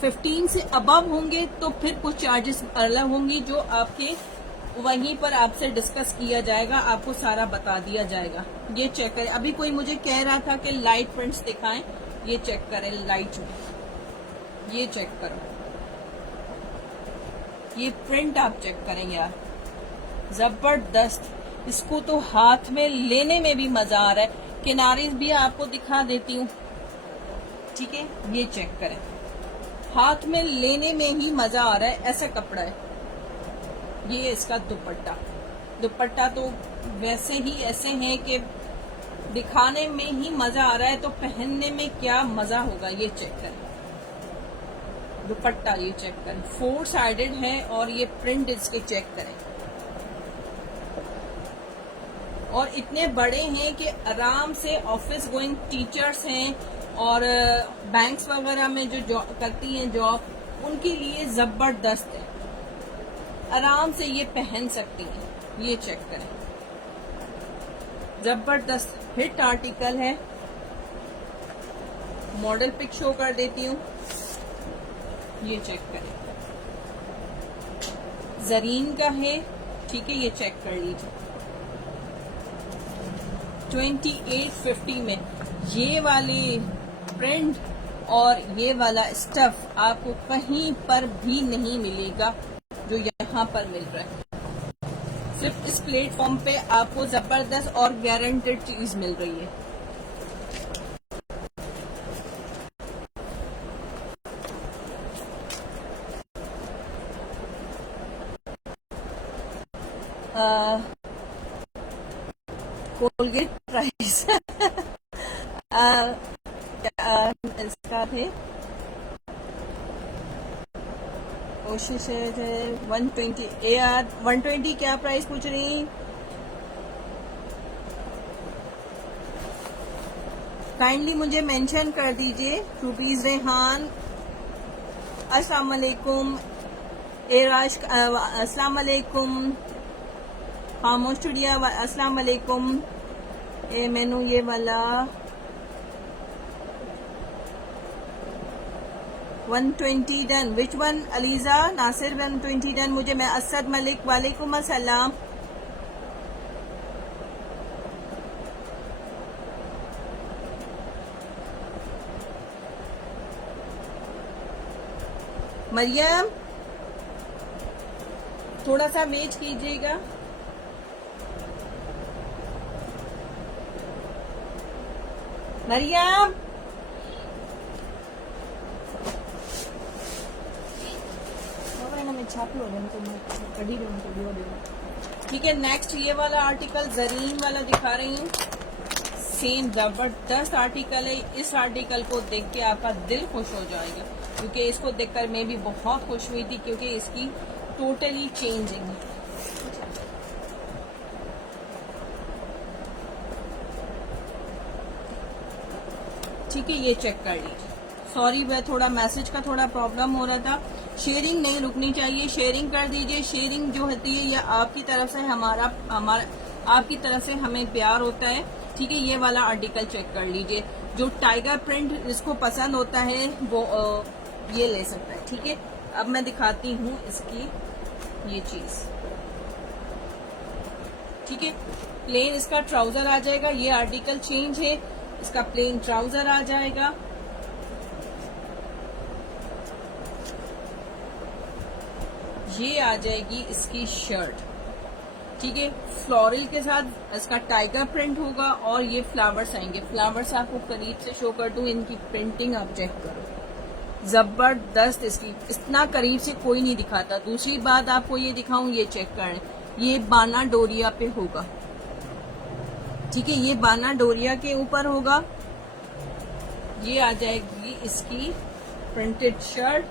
15 से अबव होंगे तो फिर कुछ चार्जेस अलग होंगी, जो आपके वहीं पर आपसे डिस्कस किया जाएगा, आपको सारा बता दिया जाएगा। ये चेक करें, अभी कोई मुझे कह रहा था कि लाइट प्रिंट्स दिखाएं, ये चेक करें लाइट, ये चेक करो, ये प्रिंट आप चेक करें यार, जबरदस्त। इसको तो हाथ में लेने में भी मजा आ रहा है। किनारे भी आपको दिखा देती हूँ, ठीक है, ये चेक करें, हाथ में लेने में ही मजा आ रहा है, ऐसा कपड़ा है। ये इसका दुपट्टा, दुपट्टा तो वैसे ही ऐसे है कि दिखाने में ही मजा आ रहा है, तो पहनने में क्या मजा होगा। ये चेक करें दुपट्टा, ये चेक करें, 4 साइडेड है और ये प्रिंट इसके चेक करें, और इतने बड़े हैं कि आराम से ऑफिस गोइंग टीचर्स हैं और बैंक्स वगैरह में जो जॉब करती हैं जॉब, उनके लिए जबरदस्त है, आराम से ये पहन सकती हैं। ये चेक करें, जबरदस्त हिट आर्टिकल है। मॉडल पिक शो कर देती हूँ, ये चेक करें, जरीन का है, ठीक है, ये चेक कर लीजिए। 2850 में ये वाली प्रिंट और ये वाला स्टफ आपको कहीं पर भी नहीं मिलेगा जो यहाँ पर मिल रहा है। सिर्फ इस प्लेटफॉर्म पे आपको जबरदस्त और गारंटेड चीज मिल रही है। कोलगेट प्राइस इसका थे, कोशिश है 120 यार, 120 क्या प्राइस पूछ रही? काइंडली मुझे मेंशन कर दीजिए। रुपीज रेहान, अस्सलाम वालेकुम। एराश, अस्सलाम वालेकुम। खामोश चुड़िया, अस्सलाम वालेकुम। मैनू ये वाला 120 done. Which one Aliza Nasir? 120 done मुझे। मैं असद मलिक, वालेकुम अस्सलाम। मरियम थोड़ा सा वेट कीजिएगा। मरियम छाप लो, ठीक है। नेक्स्ट ये वाला आर्टिकल जरीन वाला दिखा रही हूँ। सेम जबरदस्त आर्टिकल है। इस आर्टिकल को देख के आपका दिल खुश हो जाएगा, क्योंकि इसको देखकर मैं भी बहुत खुश हुई थी, क्योंकि इसकी टोटली चेंजिंग है। ठीक है, ये चेक कर लीजिए। सॉरी वह थोड़ा मैसेज का थोड़ा प्रॉब्लम हो रहा था। शेयरिंग नहीं रुकनी चाहिए, शेयरिंग कर दीजिए। शेयरिंग जो होती है ये आपकी तरफ से हमारा आपकी तरफ से हमें प्यार होता है। ठीक है, ये वाला आर्टिकल चेक कर लीजिए। जो टाइगर प्रिंट जिसको पसंद होता है वो ये ले सकता है। ठीक है, अब मैं दिखाती हूँ इसकी ये चीज। ठीक है, प्लेन इसका ट्राउजर आ जाएगा। ये आर्टिकल चेंज है, इसका प्लेन ट्राउजर आ जाएगा। ये आ जाएगी इसकी शर्ट। ठीक है, फ्लोरल के साथ इसका टाइगर प्रिंट होगा और ये फ्लावर्स आएंगे। फ्लावर्स आपको करीब से शो कर दूं, इनकी प्रिंटिंग आप चेक करो, जबरदस्त। इसकी इतना करीब से कोई नहीं दिखाता। दूसरी बात आपको ये दिखाऊं, ये चेक करें, ये बाना डोरिया पे होगा। ठीक है, ये बाना डोरिया के ऊपर होगा। ये आ जाएगी इसकी प्रिंटेड शर्ट,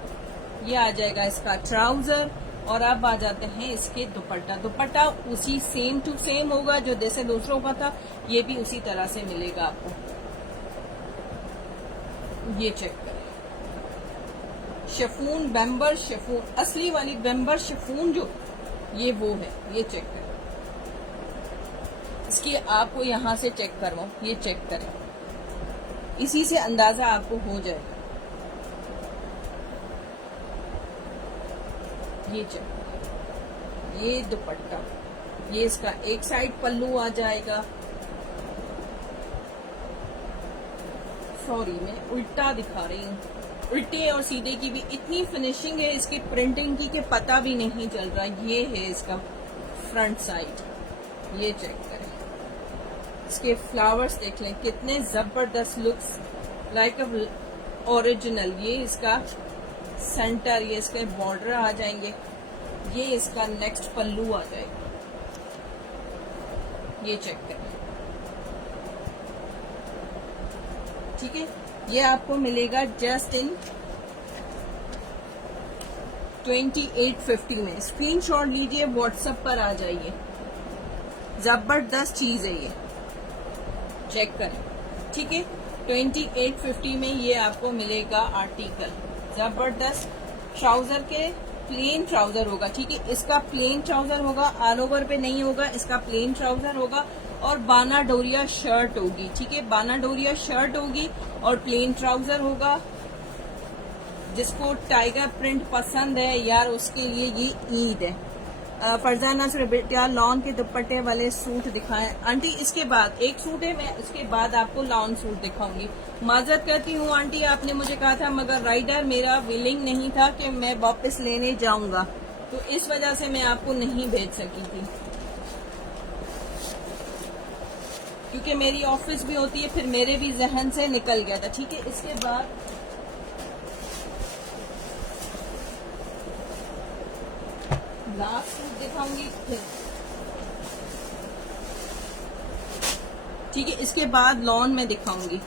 ये आ जाएगा इसका ट्राउजर। और अब आ जाते हैं इसके दुपट्टा। दुपट्टा उसी सेम टू सेम होगा जो जैसे दूसरों का था, ये भी उसी तरह से मिलेगा आपको। ये चेक करें, शिफॉन बेम्बर शिफॉन, असली वाली बेम्बर शिफॉन जो ये वो है। ये चेक करें, इसकी आपको यहां से चेक करवाऊं, ये चेक करें, इसी से अंदाजा आपको हो जाएगा। ये चेक, ये दुपट्टा, ये इसका एक साइड पल्लू आ जाएगा। सॉरी मैं उल्टा दिखा रही हूँ, उल्टे और सीधे की भी इतनी फिनिशिंग है इसकी प्रिंटिंग की कि पता भी नहीं चल रहा। ये है इसका फ्रंट साइड, ये चेक करें, इसके फ्लावर्स देख लें कितने जबरदस्त लुक्स लाइक ओरिजिनल। ये इसका सेंटर, ये इसके बॉर्डर आ जाएंगे, ये इसका नेक्स्ट पल्लू आ जाएगा। ये चेक करें। ठीक है, ये आपको मिलेगा जस्ट इन 2850 में। स्क्रीनशॉट लीजिए, व्हाट्सएप पर आ जाइए। जबरदस्त चीज है ये, चेक करें। ठीक है, 2850 में ये आपको मिलेगा आर्टिकल। जबरदस्त ट्राउजर के प्लेन ट्राउजर होगा। ठीक है, इसका प्लेन ट्राउजर होगा, ऑल ओवर पे नहीं होगा, इसका प्लेन ट्राउजर होगा और बाना डोरिया शर्ट होगी। ठीक है, बाना डोरिया शर्ट होगी और प्लेन ट्राउजर होगा। जिसको टाइगर प्रिंट पसंद है यार, उसके लिए ये ईद है। फरजाना से बेटा लॉन के दुपट्टे वाले सूट दिखाएं आंटी। इसके बाद एक सूट है, मैं इसके बाद आपको लॉन सूट दिखाऊंगी। माजरत करती हूँ आंटी, आपने मुझे कहा था मगर राइडर मेरा विलिंग नहीं था कि मैं वापस लेने जाऊंगा, तो इस वजह से मैं आपको नहीं भेज सकी थी, क्योंकि मेरी ऑफिस भी होती है, फिर मेरे भी जहन से निकल गया था। ठीक है, इसके बाद लास्ट सूट दिखाऊंगी फिर। ठीक है, इसके बाद लॉन में दिखाऊंगी।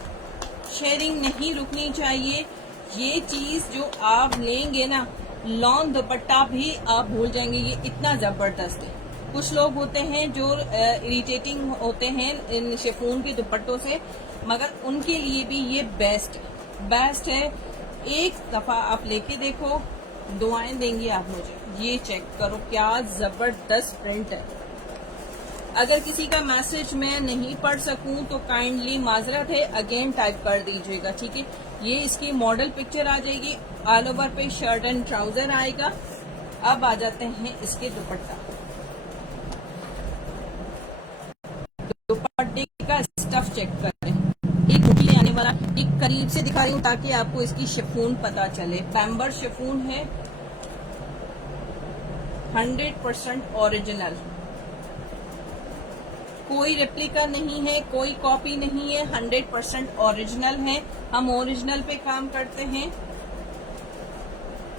शेयरिंग नहीं रुकनी चाहिए। ये चीज जो आप लेंगे ना, लॉन दुपट्टा भी आप भूल जाएंगे, ये इतना जबरदस्त है। कुछ लोग होते हैं जो इरिटेटिंग होते हैं इन शिफॉन के दुपट्टों से, मगर उनके लिए भी ये बेस्ट है। एक दफा आप लेके देखो, दुआएं देंगी आप मुझे। ये चेक करो क्या जबरदस्त प्रिंट है। अगर किसी का मैसेज मैं नहीं पढ़ सकूं तो काइंडली माजरत है, अगेन टाइप कर दीजिएगा। ठीक है, ये इसकी मॉडल पिक्चर आ जाएगी, ऑल ओवर पे शर्ट एंड ट्राउजर आएगा। अब आ जाते हैं इसके दुपट्टा। दुपट्टे का स्टफ चेक करें, एक मुट्ठी आने वाला, एक करीब से दिखा रही हूँ ताकि आपको इसकी शिफॉन पता चले। पैम्बर शिफॉन है, 100% ओरिजिनल, कोई रेप्लिका नहीं है, कोई कॉपी नहीं है, 100% ओरिजिनल है। हम ओरिजिनल पे काम करते हैं।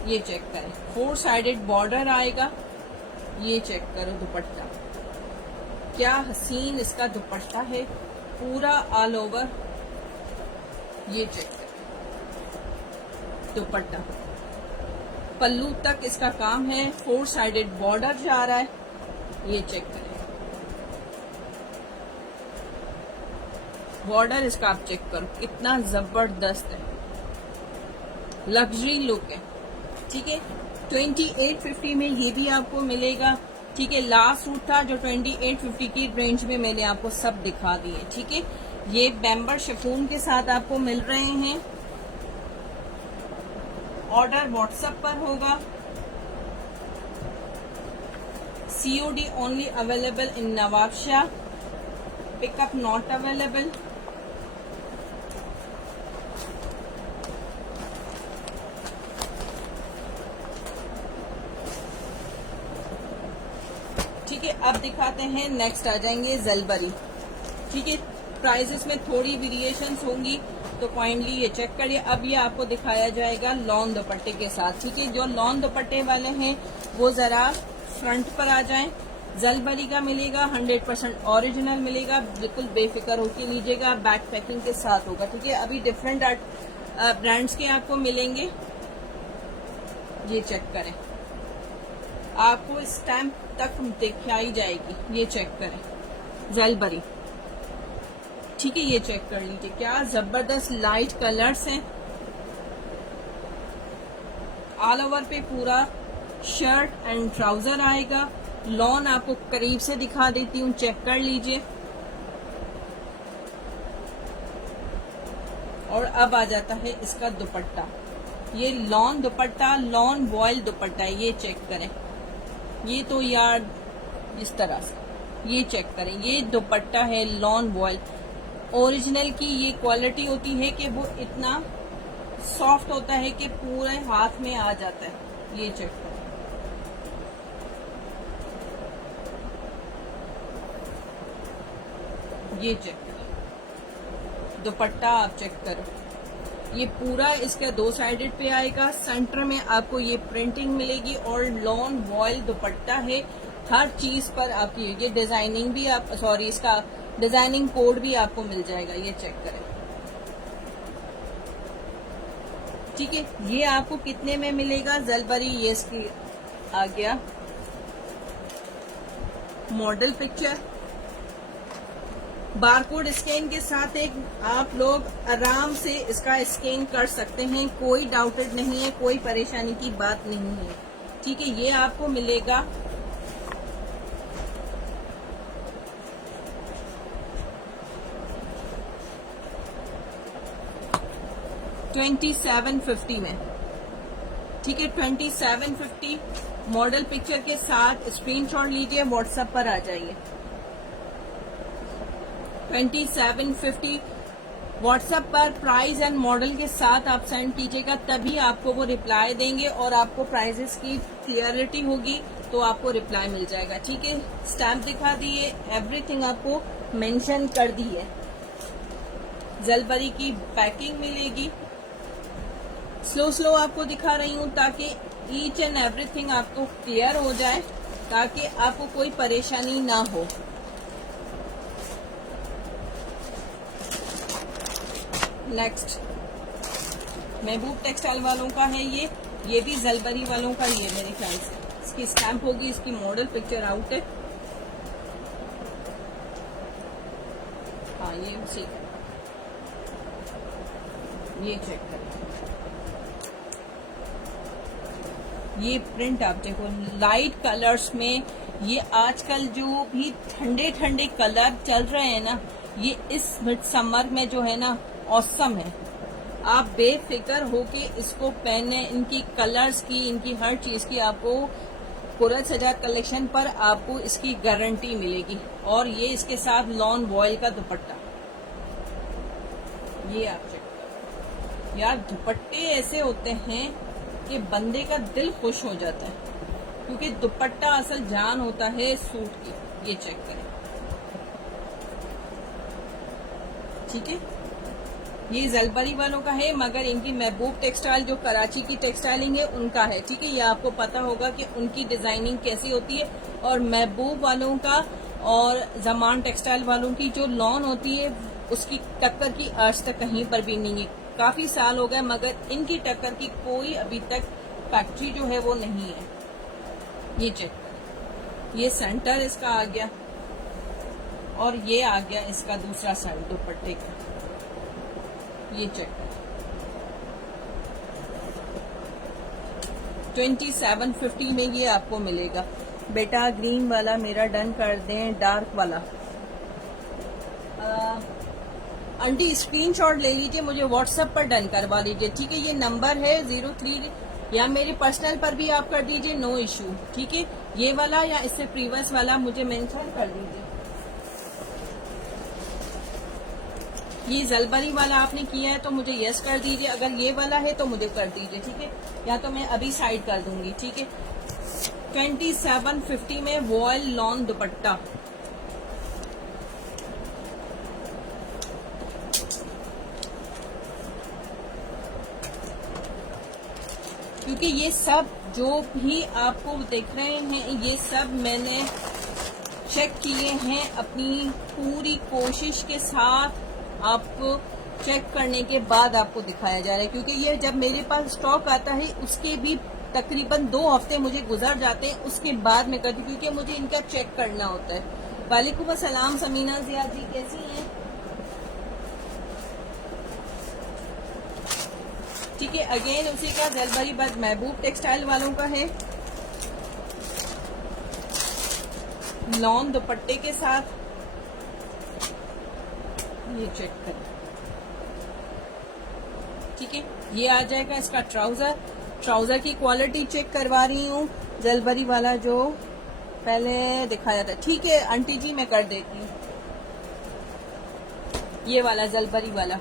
ये चेक करें, 4 साइडेड बॉर्डर आएगा। ये चेक करो दुपट्टा, क्या हसीन इसका दुपट्टा है, पूरा ऑल ओवर। ये चेक करें दुपट्टा, पल्लू तक इसका काम है, 4 साइडेड बॉर्डर जा रहा है। ये चेक करें, बॉर्डर इसका आप चेक करो कितना जबरदस्त है, लग्जरी लुक है। ठीक है, 2850 में ये भी आपको मिलेगा। ठीक है, लास्ट सूट था जो 2850 की रेंज में मैंने आपको सब दिखा दिए। ठीक है, ये बैम्बर शिफॉन के साथ आपको मिल रहे हैं। ऑर्डर व्हाट्सएप पर होगा। COD only available in Nawabshah, pickup not available. ठीक है, अब दिखाते हैं, नेक्स्ट आ जाएंगे जलबरी। ठीक है, प्राइसेस में थोड़ी वेरिएशंस होंगी तो पॉइंटली ये चेक करिए। अब ये आपको दिखाया जाएगा लॉन दुपट्टे के साथ। ठीक है, जो लॉन दुपट्टे वाले हैं वो जरा फ्रंट पर आ जाएं। जलबरी का मिलेगा, 100% ओरिजिनल मिलेगा, बिल्कुल बेफिक्र होके लीजिएगा, बैक पैकिंग के साथ होगा। ठीक है, अभी डिफरेंट ब्रांड्स के आपको मिलेंगे, ये चेक करें, आपको स्टैम्प तक दिखाई जाएगी, ये चेक करें जलबरी। ठीक है, ये चेक कर लीजिए, क्या जबरदस्त लाइट कलर्स हैं। ऑल ओवर पे पूरा शर्ट एंड ट्राउजर आएगा। लॉन आपको करीब से दिखा देती हूँ, चेक कर लीजिए। और अब आ जाता है इसका दुपट्टा, ये लॉन दुपट्टा, लॉन वॉयल दुपट्टा है, ये चेक करें। ये तो यार इस तरह से, ये चेक करें, ये दुपट्टा है लॉन वॉयल। ओरिजिनल की ये क्वालिटी होती है कि वो इतना सॉफ्ट होता है कि पूरे हाथ में आ जाता है। ये चेक करें, ये चेक करें, दुपट्टा आप चेक करो, ये पूरा इसका 2 साइडेड पे आएगा। सेंटर में आपको ये प्रिंटिंग मिलेगी और लॉन वॉयल दुपट्टा है। हर चीज पर आपकी ये डिजाइनिंग भी आप इसका डिजाइनिंग कोड भी आपको मिल जाएगा, ये चेक करें। ठीक है, ये आपको कितने में मिलेगा जलबरी, ये इसकी आ गया मॉडल पिक्चर। बारकोड स्कैन के साथ एक आप लोग आराम से इसका स्कैन कर सकते हैं, कोई डाउटेड नहीं है, कोई परेशानी की बात नहीं है। ठीक है, ये आपको मिलेगा 2750 में। ठीक है, 2750 मॉडल पिक्चर के साथ स्क्रीनशॉट लीजिए, व्हाट्सएप पर आ जाइए। 2750 व्हाट्सएप पर प्राइस एंड मॉडल के साथ आप सेंड कीजिएगा, तभी आपको वो रिप्लाई देंगे और आपको प्राइजेस की क्लियरिटी होगी तो आपको रिप्लाई मिल जाएगा। ठीक है, स्टैम्प दिखा दिए, एवरीथिंग आपको मेंशन कर दी है। जलबरी की पैकिंग मिलेगी, स्लो आपको दिखा रही हूँ ताकि ईच एंड एवरीथिंग आपको क्लियर हो जाए, ताकि आपको कोई परेशानी ना हो। नेक्स्ट महबूब टेक्सटाइल वालों का है ये भी जलबरी वालों का ही है मेरे ख्याल से। इसकी स्टैम्प होगी, इसकी मॉडल पिक्चर आउट है। हाँ, ये उसी, ये चेक करें, ये प्रिंट आप देखो लाइट कलर्स में। ये आजकल जो भी ठंडे ठंडे कलर चल रहे हैं ना, ये इस मिड समर में जो है ना ऑसम है। आप बेफिक्र होके इसको पहने, इनकी कलर्स की, इनकी हर चीज की आपको कुरत सजाद कलेक्शन पर आपको इसकी गारंटी मिलेगी। और ये इसके साथ लॉन वॉयल का दुपट्टा, ये आप चेक करो यार, दुपट्टे ऐसे होते हैं कि बंदे का दिल खुश हो जाता है, क्योंकि दुपट्टा असल जान होता है सूट की। ये चेक करें, ठीक है, ये जलबरी वालों का है, मगर इनकी महबूब टेक्सटाइल जो कराची की टेक्सटाइलिंग है उनका है। ठीक है, ये आपको पता होगा कि उनकी डिजाइनिंग कैसी होती है। और महबूब वालों का और जमान टेक्सटाइल वालों की जो लॉन होती है उसकी टक्कर की आज तक कहीं पर भी नहीं है। काफी साल हो गए मगर इनकी टक्कर की कोई अभी तक फैक्ट्री जो है वो नहीं है। ये चेक, ये सेंटर इसका आ गया, और ये आ गया इसका दूसरा साइड दुपट्टे का, ये चेक करें 2750 में ये आपको मिलेगा। बेटा ग्रीन वाला मेरा डन कर दें, डार्क वाला। आंटी स्क्रीनशॉट ले लीजिए, मुझे व्हाट्सएप पर डन करवा लीजिए, ठीक है। ये नंबर है 03, या मेरे पर्सनल पर भी आप कर दीजिए, नो इशू, ठीक है। ये वाला या इससे प्रीवियस वाला मुझे मेंशन कर दीजिए। ये जलबरी वाला आपने किया है तो मुझे यस कर दीजिए, अगर ये वाला है तो मुझे कर दीजिए, ठीक है, या तो मैं अभी साइड कर दूंगी, ठीक है। 2750 में वॉयल लॉन दुपट्टा, क्योंकि ये सब जो भी आपको दिख रहे हैं ये सब मैंने चेक किए हैं, अपनी पूरी कोशिश के साथ आपको चेक करने के बाद आपको दिखाया जा रहा है, क्योंकि ये जब मेरे पास स्टॉक आता है उसके भी तकरीबन 2 हफ्ते मुझे गुजर जाते हैं, उसके बाद मैं करती हूँ, क्योंकि मुझे इनका चेक करना होता है। वालेकुम अस्सलाम समीना जिया जी, कैसी हैं? ठीक है, अगेन उसी का जलबरी बद महबूब टेक्सटाइल वालों का है, लॉन दुपट्टे के साथ, ये चेक करें, ठीक है। ये आ जाएगा इसका ट्राउजर, ट्राउजर की क्वालिटी चेक करवा रही हूँ, जलबरी वाला जो पहले दिखाया था, ठीक है आंटी जी मैं कर देती हूँ। ये वाला जलबरी वाला,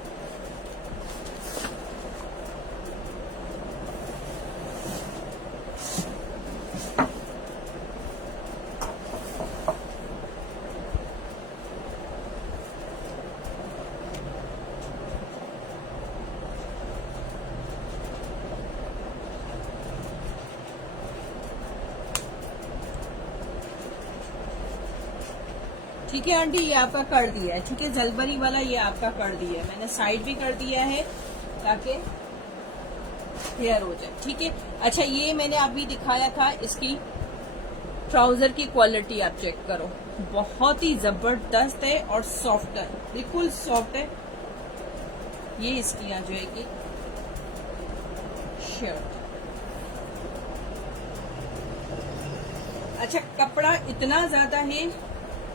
ठीक है आंटी, ये आपका कर दिया है, ठीक है। जलबरी वाला ये आपका कर दिया है, मैंने साइड भी कर दिया है ताकि क्लियर हो जाए, ठीक है। अच्छा, ये मैंने अभी दिखाया था, इसकी ट्राउजर की क्वालिटी आप चेक करो, बहुत ही जबरदस्त है और सॉफ्ट है, बिल्कुल सॉफ्ट है। ये इसकी आ जाएगी शर्ट। अच्छा, कपड़ा इतना ज्यादा है,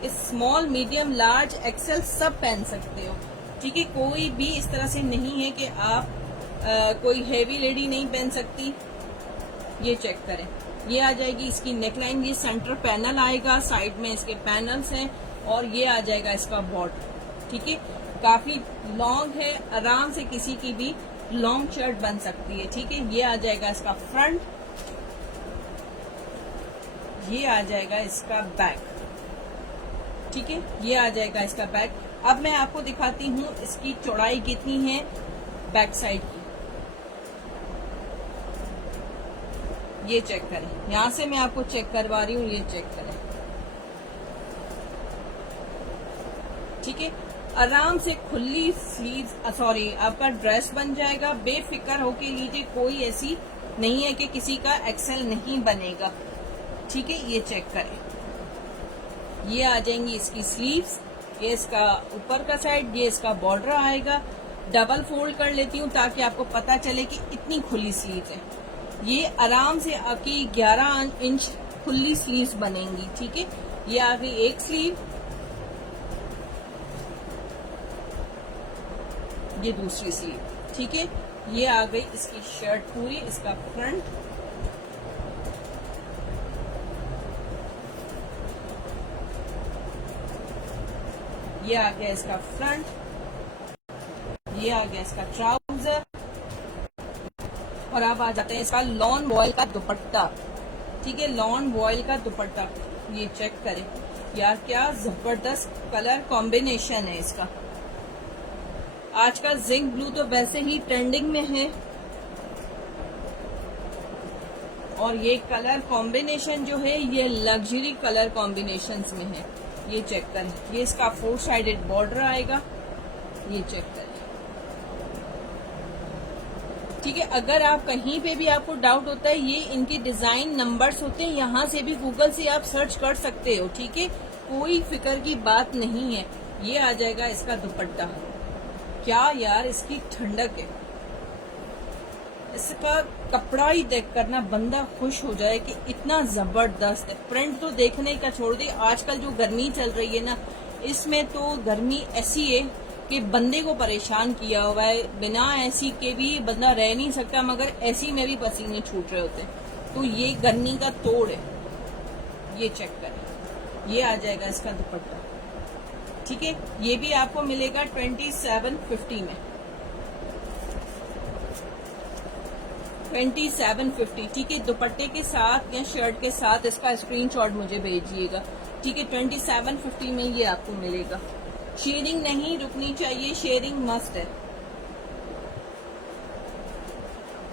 स्मॉल मीडियम लार्ज एक्सेल सब पहन सकते हो, ठीक है। कोई भी इस तरह से नहीं है कि आप कोई हैवी लेडी नहीं पहन सकती। ये चेक करें, ये आ जाएगी इसकी नेकलाइन, ये सेंटर पैनल आएगा, साइड में इसके पैनल्स हैं, और ये आ जाएगा इसका बॉर्डर, ठीक है। काफी लॉन्ग है, आराम से किसी की भी लॉन्ग शर्ट बन सकती है, ठीक है। ये आ जाएगा इसका फ्रंट, ये आ जाएगा इसका बैक, ठीक है। ये आ जाएगा इसका बैक। अब मैं आपको दिखाती हूँ इसकी चौड़ाई कितनी है बैक साइड की, ये चेक करें, यहां से मैं आपको चेक करवा रही हूँ, ये चेक करें, ठीक है। आराम से खुली स्लीव, सॉरी आपका ड्रेस बन जाएगा, बेफिक्र होके लीजिए, कोई ऐसी नहीं है कि किसी का एक्सेल नहीं बनेगा, ठीक है। ये चेक करें, ये आ जाएंगी इसकी स्लीव्स, ये इसका ऊपर का साइड, ये इसका बॉर्डर आएगा। डबल फोल्ड कर लेती हूँ ताकि आपको पता चले कि इतनी खुली स्लीव्स है। ये आराम से आपकी 11 इंच खुली स्लीव्स बनेंगी, ठीक है। ये आ गई एक स्लीव, ये दूसरी स्लीव, ठीक है। ये आ गई इसकी शर्ट पूरी, इसका फ्रंट, ये आ गया इसका फ्रंट, ये आ गया इसका ट्राउजर, और अब आ जाते हैं इसका लॉन वॉयल का दुपट्टा, ठीक है। लॉन वॉयल का दुपट्टा, ये चेक करें यार, क्या जबरदस्त कलर कॉम्बिनेशन है इसका। आज का जिंक ब्लू तो वैसे ही ट्रेंडिंग में है, और ये कलर कॉम्बिनेशन जो है ये लग्जरी कलर कॉम्बिनेशंस में है। ये चेक करें, ये इसका 4 साइडेड बॉर्डर आएगा, ये चेक करें, ठीक है। अगर आप कहीं पे भी आपको डाउट होता है, ये इनके डिजाइन नंबर्स होते हैं, यहाँ से भी गूगल से आप सर्च कर सकते हो, ठीक है। कोई फिक्र की बात नहीं है। ये आ जाएगा इसका दुपट्टा। क्या यार इसकी ठंडक है, इसका कपड़ा ही देख कर ना बंदा खुश हो जाए कि इतना जबरदस्त है। प्रिंट तो देखने का छोड़ दे, आजकल जो गर्मी चल रही है ना, इसमें तो गर्मी ऐसी है कि बंदे को परेशान किया हुआ है। बिना एसी के भी बंदा रह नहीं सकता, मगर एसी में भी पसीने छूट रहे होते हैं। तो ये गर्मी का तोड़ है। ये चेक करें, ये आ जाएगा इसका दुपट्टा। ठीक है, ये भी आपको मिलेगा 2750 में, 2750। ठीक है, दुपट्टे के साथ या शर्ट के साथ इसका स्क्रीनशॉट मुझे भेजिएगा। ठीक है, 2750 में ये आपको मिलेगा। शेयरिंग नहीं रुकनी चाहिए, शेयरिंग मस्ट है।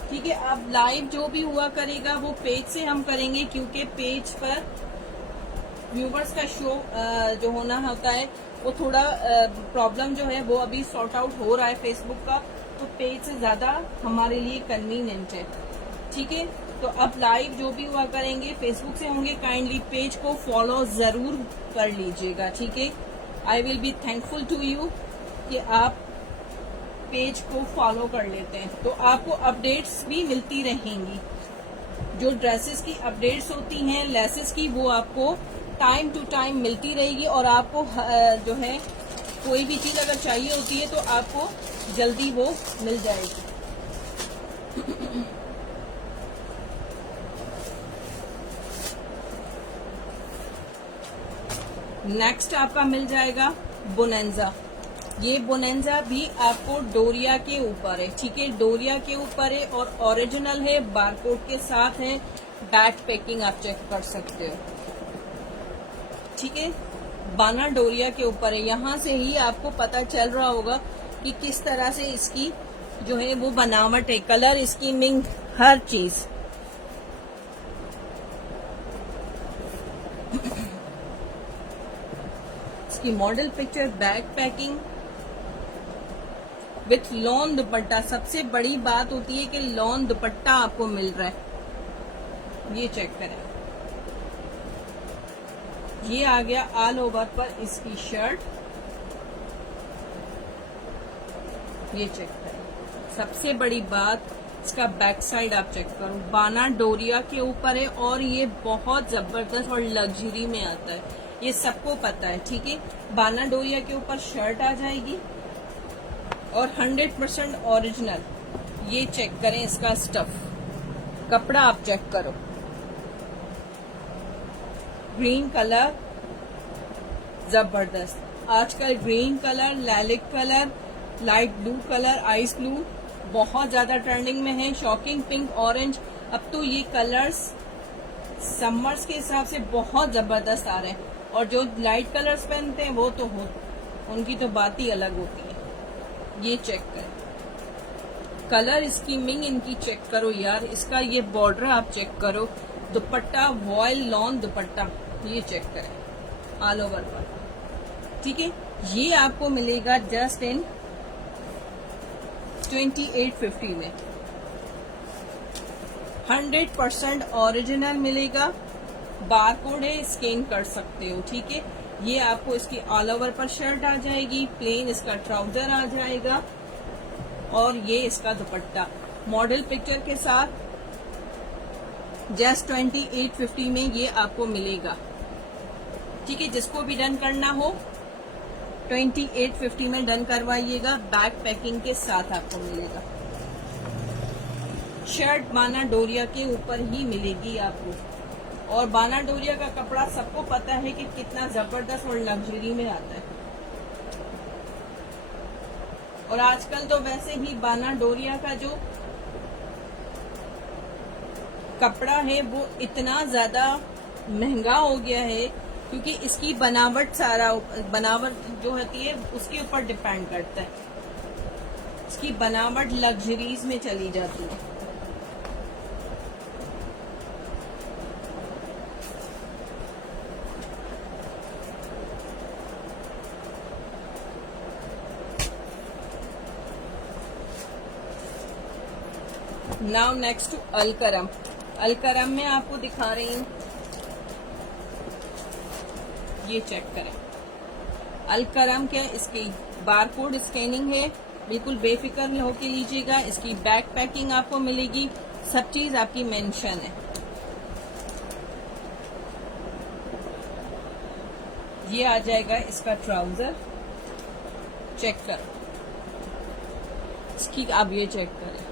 ठीक है, अब लाइव जो भी हुआ करेगा वो पेज से हम करेंगे, क्योंकि पेज पर व्यूवर्स का शो जो होना होता है वो थोड़ा प्रॉब्लम जो है वो अभी सॉर्ट आउट हो रहा है फेसबुक का, तो पेज से ज्यादा हमारे लिए कन्वीनियंट है। ठीक है, तो अब लाइव जो भी हुआ करेंगे फेसबुक से होंगे। काइंडली पेज को फॉलो जरूर कर लीजिएगा। ठीक है, I will be thankful to you कि आप पेज को फॉलो कर लेते हैं, तो आपको अपडेट्स भी मिलती रहेंगी। जो ड्रेसेस की अपडेट्स होती हैं लेसेस की, वो आपको टाइम टू टाइम मिलती रहेगी। और आपको जो है कोई भी चीज अगर चाहिए होती है तो आपको जल्दी वो मिल जाएगी। नेक्स्ट आपका मिल जाएगा बोनेंजा। ये बोनेंजा भी आपको डोरिया के ऊपर है। ठीक है, डोरिया के ऊपर है और ओरिजिनल है, बारकोड के साथ है। बैक पैकिंग आप चेक कर सकते हो। ठीक है, बाना डोरिया के ऊपर है। यहाँ से ही आपको पता चल रहा होगा कि किस तरह से इसकी जो है वो बनावट है, कलर, स्कीमिंग, हर चीज। इसकी model picture, back packing with lawn दुपट्टा। सबसे बड़ी बात होती है कि लॉन दुपट्टा आपको मिल रहा है। ये चेक करें, ये आ गया ऑल ओवर पर इसकी शर्ट। ये चेक करें, सबसे बड़ी बात इसका बैक साइड आप चेक करो। बाना डोरिया के ऊपर है और ये बहुत जबरदस्त और लग्जरी में आता है, ये सबको पता है। ठीक है, बाना डोरिया के ऊपर शर्ट आ जाएगी और 100% ओरिजिनल। ये चेक करें इसका स्टफ, कपड़ा आप चेक करो। ग्रीन कलर जबरदस्त। आजकल green colour, lilac colour, light blue colour, ice blue बहुत ज्यादा ट्रेंडिंग में है। शॉकिंग पिंक, ऑरेंज, अब तो ये कलर्स समर्स के हिसाब से बहुत जबरदस्त आ रहे हैं। और जो लाइट कलर्स पहनते हैं वो तो उनकी तो बात ही अलग होती है। ये चेक करें, कलर स्कीमिंग इनकी चेक करो यार। इसका ये बॉर्डर आप चेक करो, दुपट्टा वॉयल लॉन दुपट्टा, ये चेक करें ऑल ओवर पर। ठीक है, ये आपको मिलेगा जस्ट इन 2850 में। 100% ओरिजिनल मिलेगा, बारकोड है, स्कैन कर सकते हो। ठीक है, ये आपको इसकी ऑल ओवर पर शर्ट आ जाएगी, प्लेन इसका ट्राउजर आ जाएगा और ये इसका दुपट्टा मॉडल पिक्चर के साथ जस्ट 2850 में ये आपको मिलेगा। ठीक है, जिसको भी डन करना हो 2850 में डन करवाइएगा। बैक पैकिंग के साथ आपको मिलेगा। शर्ट बाना डोरिया के ऊपर ही मिलेगी आपको, और बाना डोरिया का कपड़ा सबको पता है कि कितना जबरदस्त और लग्जरी में आता है। और आजकल तो वैसे ही बाना डोरिया का जो कपड़ा है वो इतना ज्यादा महंगा हो गया है, क्योंकि इसकी बनावट जो होती है उसके ऊपर डिपेंड करता है। इसकी बनावट लग्जरीज में चली जाती है। Now next to Alkaram. Alkaram में आपको दिखा रही हूँ ये चेक करें, अलकरम के इसकी बारकोड स्कैनिंग है, बिल्कुल बेफिक्र होके लीजिएगा। इसकी बैक पैकिंग आपको मिलेगी, सब चीज आपकी मेंशन है। ये आ जाएगा इसका ट्राउजर, चेक करो इसकी, आप ये चेक करें।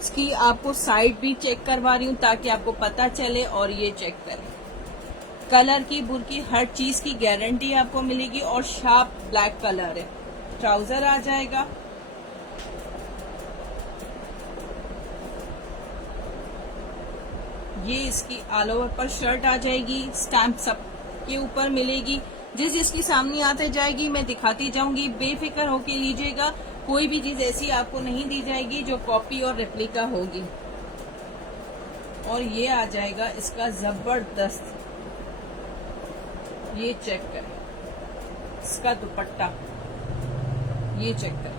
इसकी आपको साइड भी चेक करवा रही हूँ ताकि आपको पता चले, और ये चेक करें, कलर की बुरकी हर चीज की गारंटी आपको मिलेगी, और शार्प ब्लैक कलर है। ट्राउजर आ जाएगा, ये इसकी ऑल ओवर पर शर्ट आ जाएगी, स्टैम्प सब के ऊपर मिलेगी। जिस जिसकी सामने आते जाएगी मैं दिखाती जाऊंगी, बेफिक्र होके लीजिएगा। कोई भी चीज ऐसी आपको नहीं दी जाएगी जो कॉपी और रेप्लिका होगी। और ये आ जाएगा इसका जबरदस्त, ये चेक करें, इसका दुपट्टा ये चेक करें,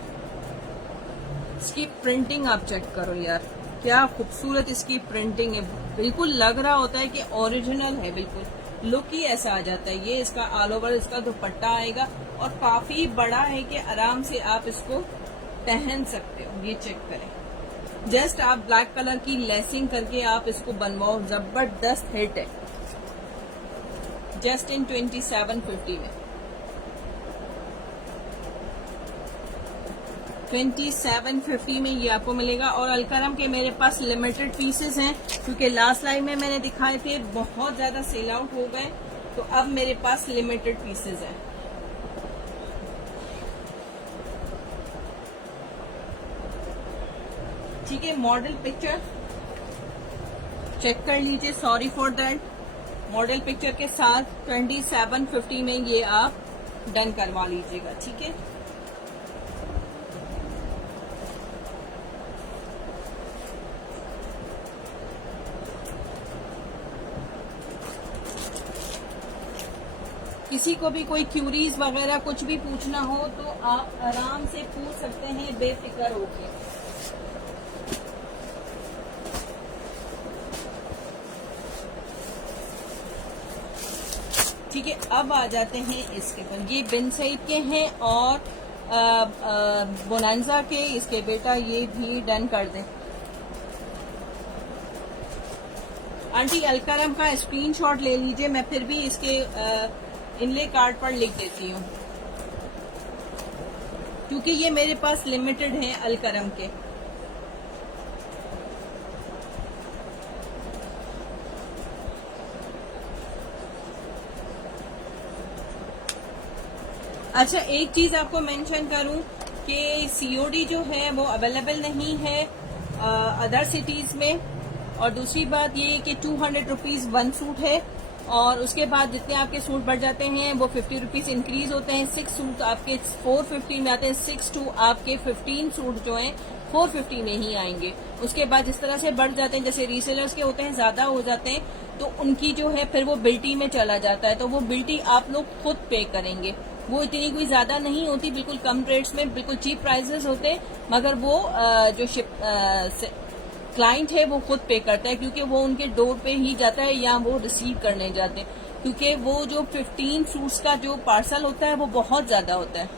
इसकी प्रिंटिंग आप चेक करो यार, क्या खूबसूरत इसकी प्रिंटिंग है। बिल्कुल लग रहा होता है कि ओरिजिनल है, बिल्कुल लुक ही ऐसा आ जाता है। ये इसका ऑल ओवर इसका दुपट्टा आएगा, और काफी बड़ा है कि आराम से आप इसको पहन सकते हो। ये चेक करें, जस्ट आप ब्लैक कलर की लेसिंग करके आप इसको बनवाओ, जबरदस्त हिट है। जस्ट इन 2750 में, 2750 में ये आपको मिलेगा। और अलकरम के मेरे पास लिमिटेड पीसेस हैं, क्योंकि लास्ट लाइव में मैंने दिखाए थे बहुत ज्यादा सेल आउट हो गए, तो अब मेरे पास लिमिटेड पीसेस हैं। ठीक है, मॉडल पिक्चर चेक कर लीजिए, sorry for that. Model picture के साथ 2750 में ये आप डन करवा लीजिएगा। ठीक है, किसी को भी कोई क्यूरीज वगैरह कुछ भी पूछना हो तो आप आराम से पूछ सकते हैं बेफिक्र होके। ठीक है, अब आ जाते हैं इसके पर। ये बिन सईद के हैं और बोनांजा के, इसके बेटा ये भी डन कर दें। आंटी अलकरम का स्क्रीनशॉट ले लीजिए, मैं फिर भी इसके इनले कार्ड पर लिख देती हूँ, क्योंकि ये मेरे पास लिमिटेड हैं अलकरम के। अच्छा, एक चीज आपको मेंशन करूं कि सीओडी जो है वो अवेलेबल नहीं है अदर सिटीज में, और दूसरी बात ये कि 200 रुपीज 1 सूट है, और उसके बाद जितने आपके सूट बढ़ जाते हैं वो 50 रुपीज इंक्रीज होते हैं। 6 सूट आपके 450 में आते हैं, 6 to आपके 15 सूट जो हैं 450 में ही आएंगे। उसके बाद जिस तरह से बढ़ जाते हैं, जैसे रीसेलर्स के होते हैं ज्यादा हो जाते हैं, तो उनकी जो है फिर वो बिल्टी में चला जाता है, तो वो बिल्टी आप लोग खुद पे करेंगे। वो इतनी कोई ज्यादा नहीं होती, बिल्कुल कम रेट्स में, बिल्कुल चीप प्राइसेस होते हैं, मगर वो जो क्लाइंट है वो खुद पे करता है, क्योंकि वो उनके डोर पे ही जाता है या वो रिसीव करने जाते हैं, क्योंकि वो जो 15 सूट्स का जो पार्सल होता है वो बहुत ज्यादा होता है।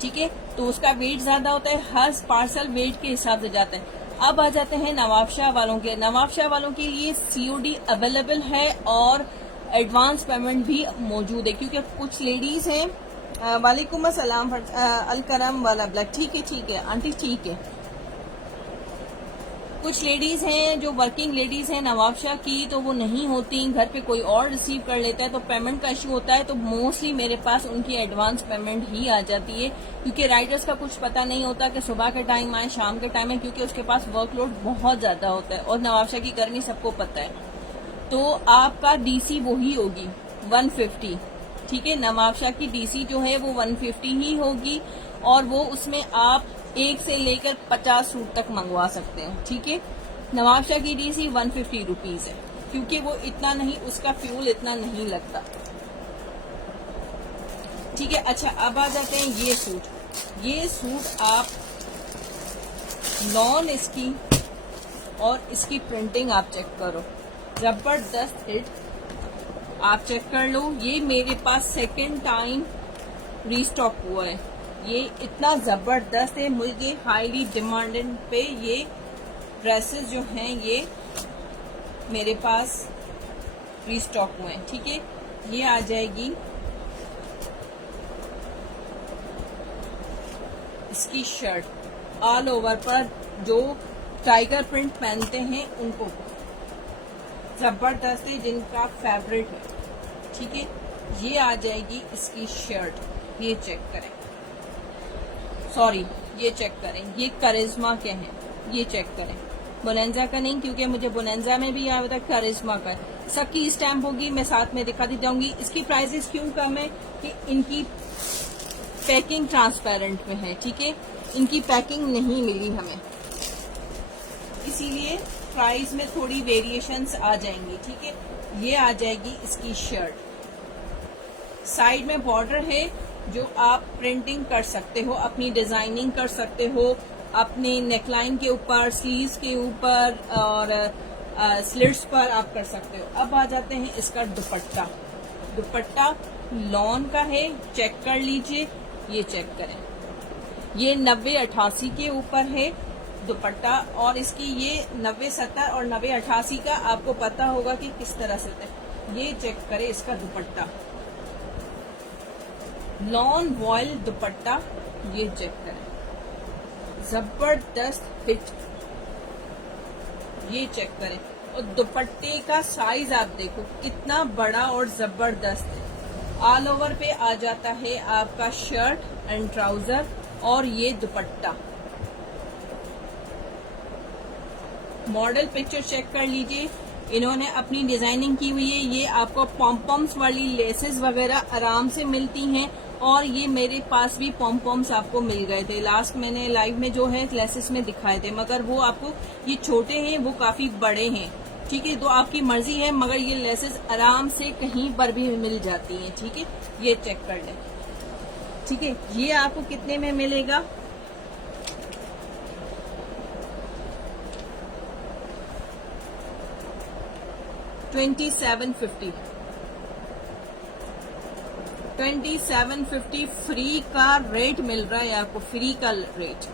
ठीक है, तो उसका वेट ज्यादा होता है, हर पार्सल वेट के हिसाब से जाता है। अब आ जाते हैं नवाबशाह वालों के। नवाबशाह वालों के लिए सीओडी अवेलेबल है और एडवांस पेमेंट भी मौजूद है, क्योंकि कुछ लेडीज हैं। वालेकुम अस्सलाम अलकरम वाला ब्लैक, ठीक है आंटी, ठीक है। कुछ लेडीज हैं जो वर्किंग लेडीज हैं नवाबशाह की, तो वो नहीं होती, घर पे कोई और रिसीव कर लेता है, तो पेमेंट का इशू होता है, तो मोस्टली मेरे पास उनकी एडवांस पेमेंट ही आ जाती है, क्योंकि राइडर्स का कुछ पता नहीं होता कि सुबह के टाइम आए शाम के टाइम है, क्योंकि उसके पास वर्कलोड बहुत ज्यादा होता है, और नवाबशाह की गर्मी सबको पता है। तो आपका डीसी वही होगी 150। ठीक है, नवाबशाह की डीसी जो है वो 150 ही होगी, और वो उसमें आप 1 से लेकर 50 सूट तक मंगवा सकते हैं। ठीक है, नवाबशाह की डीसी 150 रुपीज है, क्योंकि वो इतना नहीं, उसका फ्यूल इतना नहीं लगता। ठीक है, अच्छा अब आ जाते हैं ये सूट। ये सूट आप लॉन इसकी और इसकी प्रिंटिंग आप चेक करो, जबरदस्त हिट। आप चेक कर लो, ये मेरे पास सेकंड टाइम रीस्टॉक हुआ है। ये इतना जबरदस्त है, मुझे हाईली डिमांडेड पे ये ड्रेसेस जो हैं ये मेरे पास रीस्टॉक हुए हैं। ठीक है, ये आ जाएगी इसकी शर्ट ऑल ओवर पर, जो टाइगर प्रिंट पहनते हैं उनको जबरदस्त है, जिनका फेवरेट है। ठीक है, ये आ जाएगी इसकी शर्ट, ये चेक करें, सॉरी ये चेक करें, ये करिश्मा के हैं, ये चेक करें, बोनेंजा का नहीं, क्योंकि मुझे बोनेंजा में भी आया था, करिश्मा का सबकी स्टैम्प होगी, मैं साथ में दिखाती जाऊंगी। इसकी प्राइसेस क्यों कम है कि इनकी पैकिंग ट्रांसपेरेंट में है। ठीक है, इनकी पैकिंग नहीं मिली हमें, इसीलिए प्राइस में थोड़ी वेरिएशंस आ जाएंगी। ठीक है, ये आ जाएगी इसकी शर्ट, साइड में बॉर्डर है जो आप प्रिंटिंग कर सकते हो, अपनी डिजाइनिंग कर सकते हो, अपने नेकलाइन के ऊपर, स्लीव्स के ऊपर और स्लिट्स पर आप कर सकते हो। अब आ जाते हैं इसका दुपट्टा, दुपट्टा लॉन का है, चेक कर लीजिए, ये चेक करें, ये 90-88 के ऊपर है दुपट्टा, और इसकी ये 90-70 और 90-88 का आपको पता होगा कि किस तरह से होता है। ये चेक करें इसका दुपट्टा, लॉन वॉयल दुपट्टा, ये चेक करें, जबरदस्त फिट, ये चेक करें, और दुपट्टे का साइज आप देखो कितना बड़ा और जबरदस्त है। ऑल ओवर पे आ जाता है आपका शर्ट एंड ट्राउजर, और ये दुपट्टा। मॉडल पिक्चर चेक कर लीजिए, इन्होंने अपनी डिजाइनिंग की हुई है, ये आपको पॉम्पॉम्स वाली लेसेस वगैरह आराम से मिलती हैं, और ये मेरे पास भी पॉम्पॉम्स आपको मिल गए थे, लास्ट मैंने लाइव में जो है लेसेस में दिखाए थे, मगर वो आपको ये छोटे हैं, वो काफी बड़े हैं। ठीक है, तो आपकी मर्जी है, मगर ये लेसेस आराम से कहीं पर भी मिल जाती हैं। ठीक है, ये चेक कर लें। ठीक है, ये आपको कितने में मिलेगा, $2750 $2750 फ्री का रेट मिल रहा है आपको, फ्री का रेट।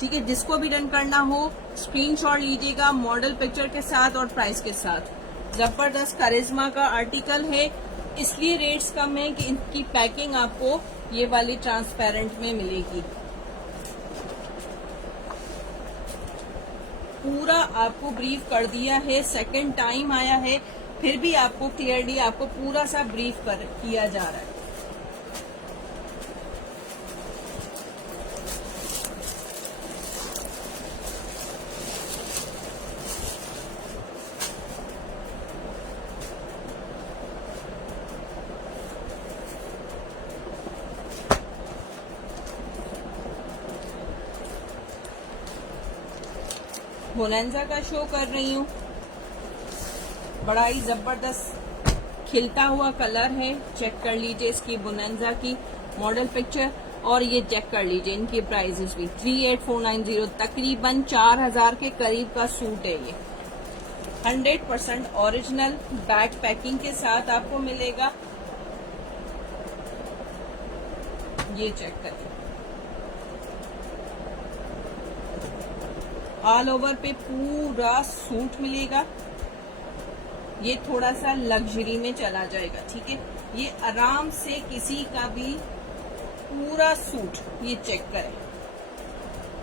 ठीक है, जिसको भी डन करना हो स्क्रीनशॉट लीजिएगा मॉडल पिक्चर के साथ और प्राइस के साथ। जबरदस्त करिश्मा का आर्टिकल है, इसलिए रेट्स कम है कि इनकी पैकिंग आपको ये वाली ट्रांसपेरेंट में मिलेगी। पूरा आपको ब्रीफ कर दिया है, सेकंड टाइम आया है, फिर भी आपको क्लियरली आपको पूरा सा ब्रीफ किया जा रहा है। बोनेंजा का शो कर रही हूँ, बड़ा ही जबरदस्त खिलता हुआ कलर है, चेक कर लीजिए इसकी बोनेंजा की मॉडल पिक्चर, और ये चेक कर लीजिए इनकी प्राइसेस भी 38490, तकरीबन 4000 के करीब का सूट है ये। 100% ओरिजिनल बैक पैकिंग के साथ आपको मिलेगा, ये चेक करें। ऑल ओवर पे पूरा सूट मिलेगा, ये थोड़ा सा लग्जरी में चला जाएगा। ठीक है, ये आराम से किसी का भी पूरा सूट, ये चेक करें,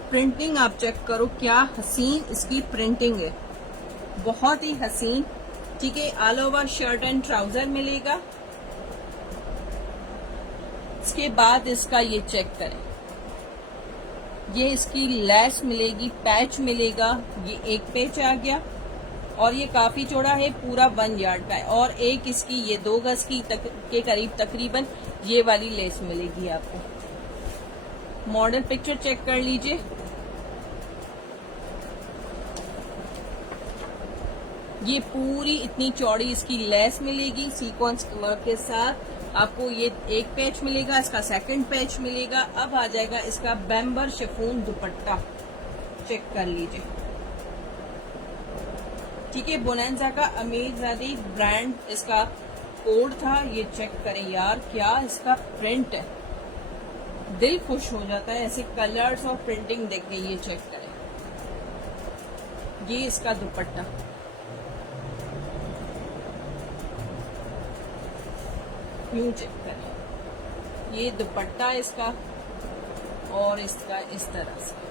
प्रिंटिंग आप चेक करो, क्या हसीन इसकी प्रिंटिंग है, बहुत ही हसीन। ठीक है, all over shirt and trouser मिलेगा। इसके बाद इसका ये चेक करें, ये इसकी लेस मिलेगी, पैच मिलेगा, ये एक पैच आ गया, और ये काफी चौड़ा है, पूरा 1 यार्ड का है, और एक इसकी ये 2 गज की के करीब तकरीबन ये वाली लेस मिलेगी आपको। मॉडल पिक्चर चेक कर लीजिए, ये पूरी इतनी चौड़ी इसकी लेस मिलेगी, सीक्वेंस वर्क के साथ आपको ये एक पैच मिलेगा, इसका सेकंड पैच मिलेगा। अब आ जाएगा इसका बैम्बर शिफॉन दुपट्टा, चेक कर लीजिए। ठीक है, बोनेंजा का अमीरजादी ब्रांड इसका कोड था, ये चेक करें यार, क्या इसका प्रिंट है, दिल खुश हो जाता है ऐसे कलर्स और प्रिंटिंग देख के। ये चेक करें, ये इसका दुपट्टा, यूं चेक करें, ये दुपट्टा इसका और इसका इस तरह से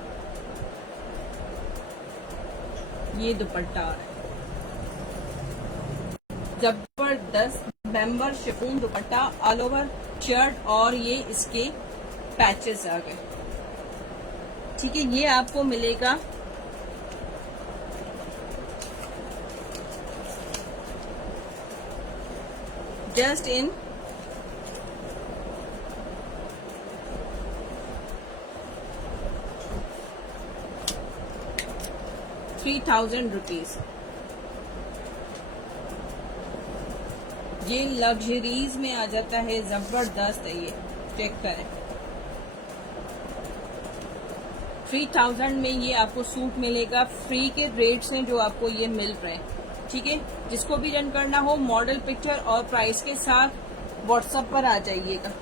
ये दुपट्टा आ रहा है, जबरदस्त मेंबर शिफॉन दुपट्टा, ऑल ओवर शर्ट, और ये इसके पैचेस आ गए। ठीक है, ये आपको मिलेगा जस्ट इन 3000 रुपीज। ये लग्जरीज में आ जाता है, जबरदस्त है, ये चेक करें। 3000 में ये आपको सूट मिलेगा, फ्री के रेट्स हैं जो आपको ये मिल रहे हैं। ठीक है, जिसको भी रन करना हो मॉडल पिक्चर और प्राइस के साथ व्हाट्सएप पर आ जाइएगा।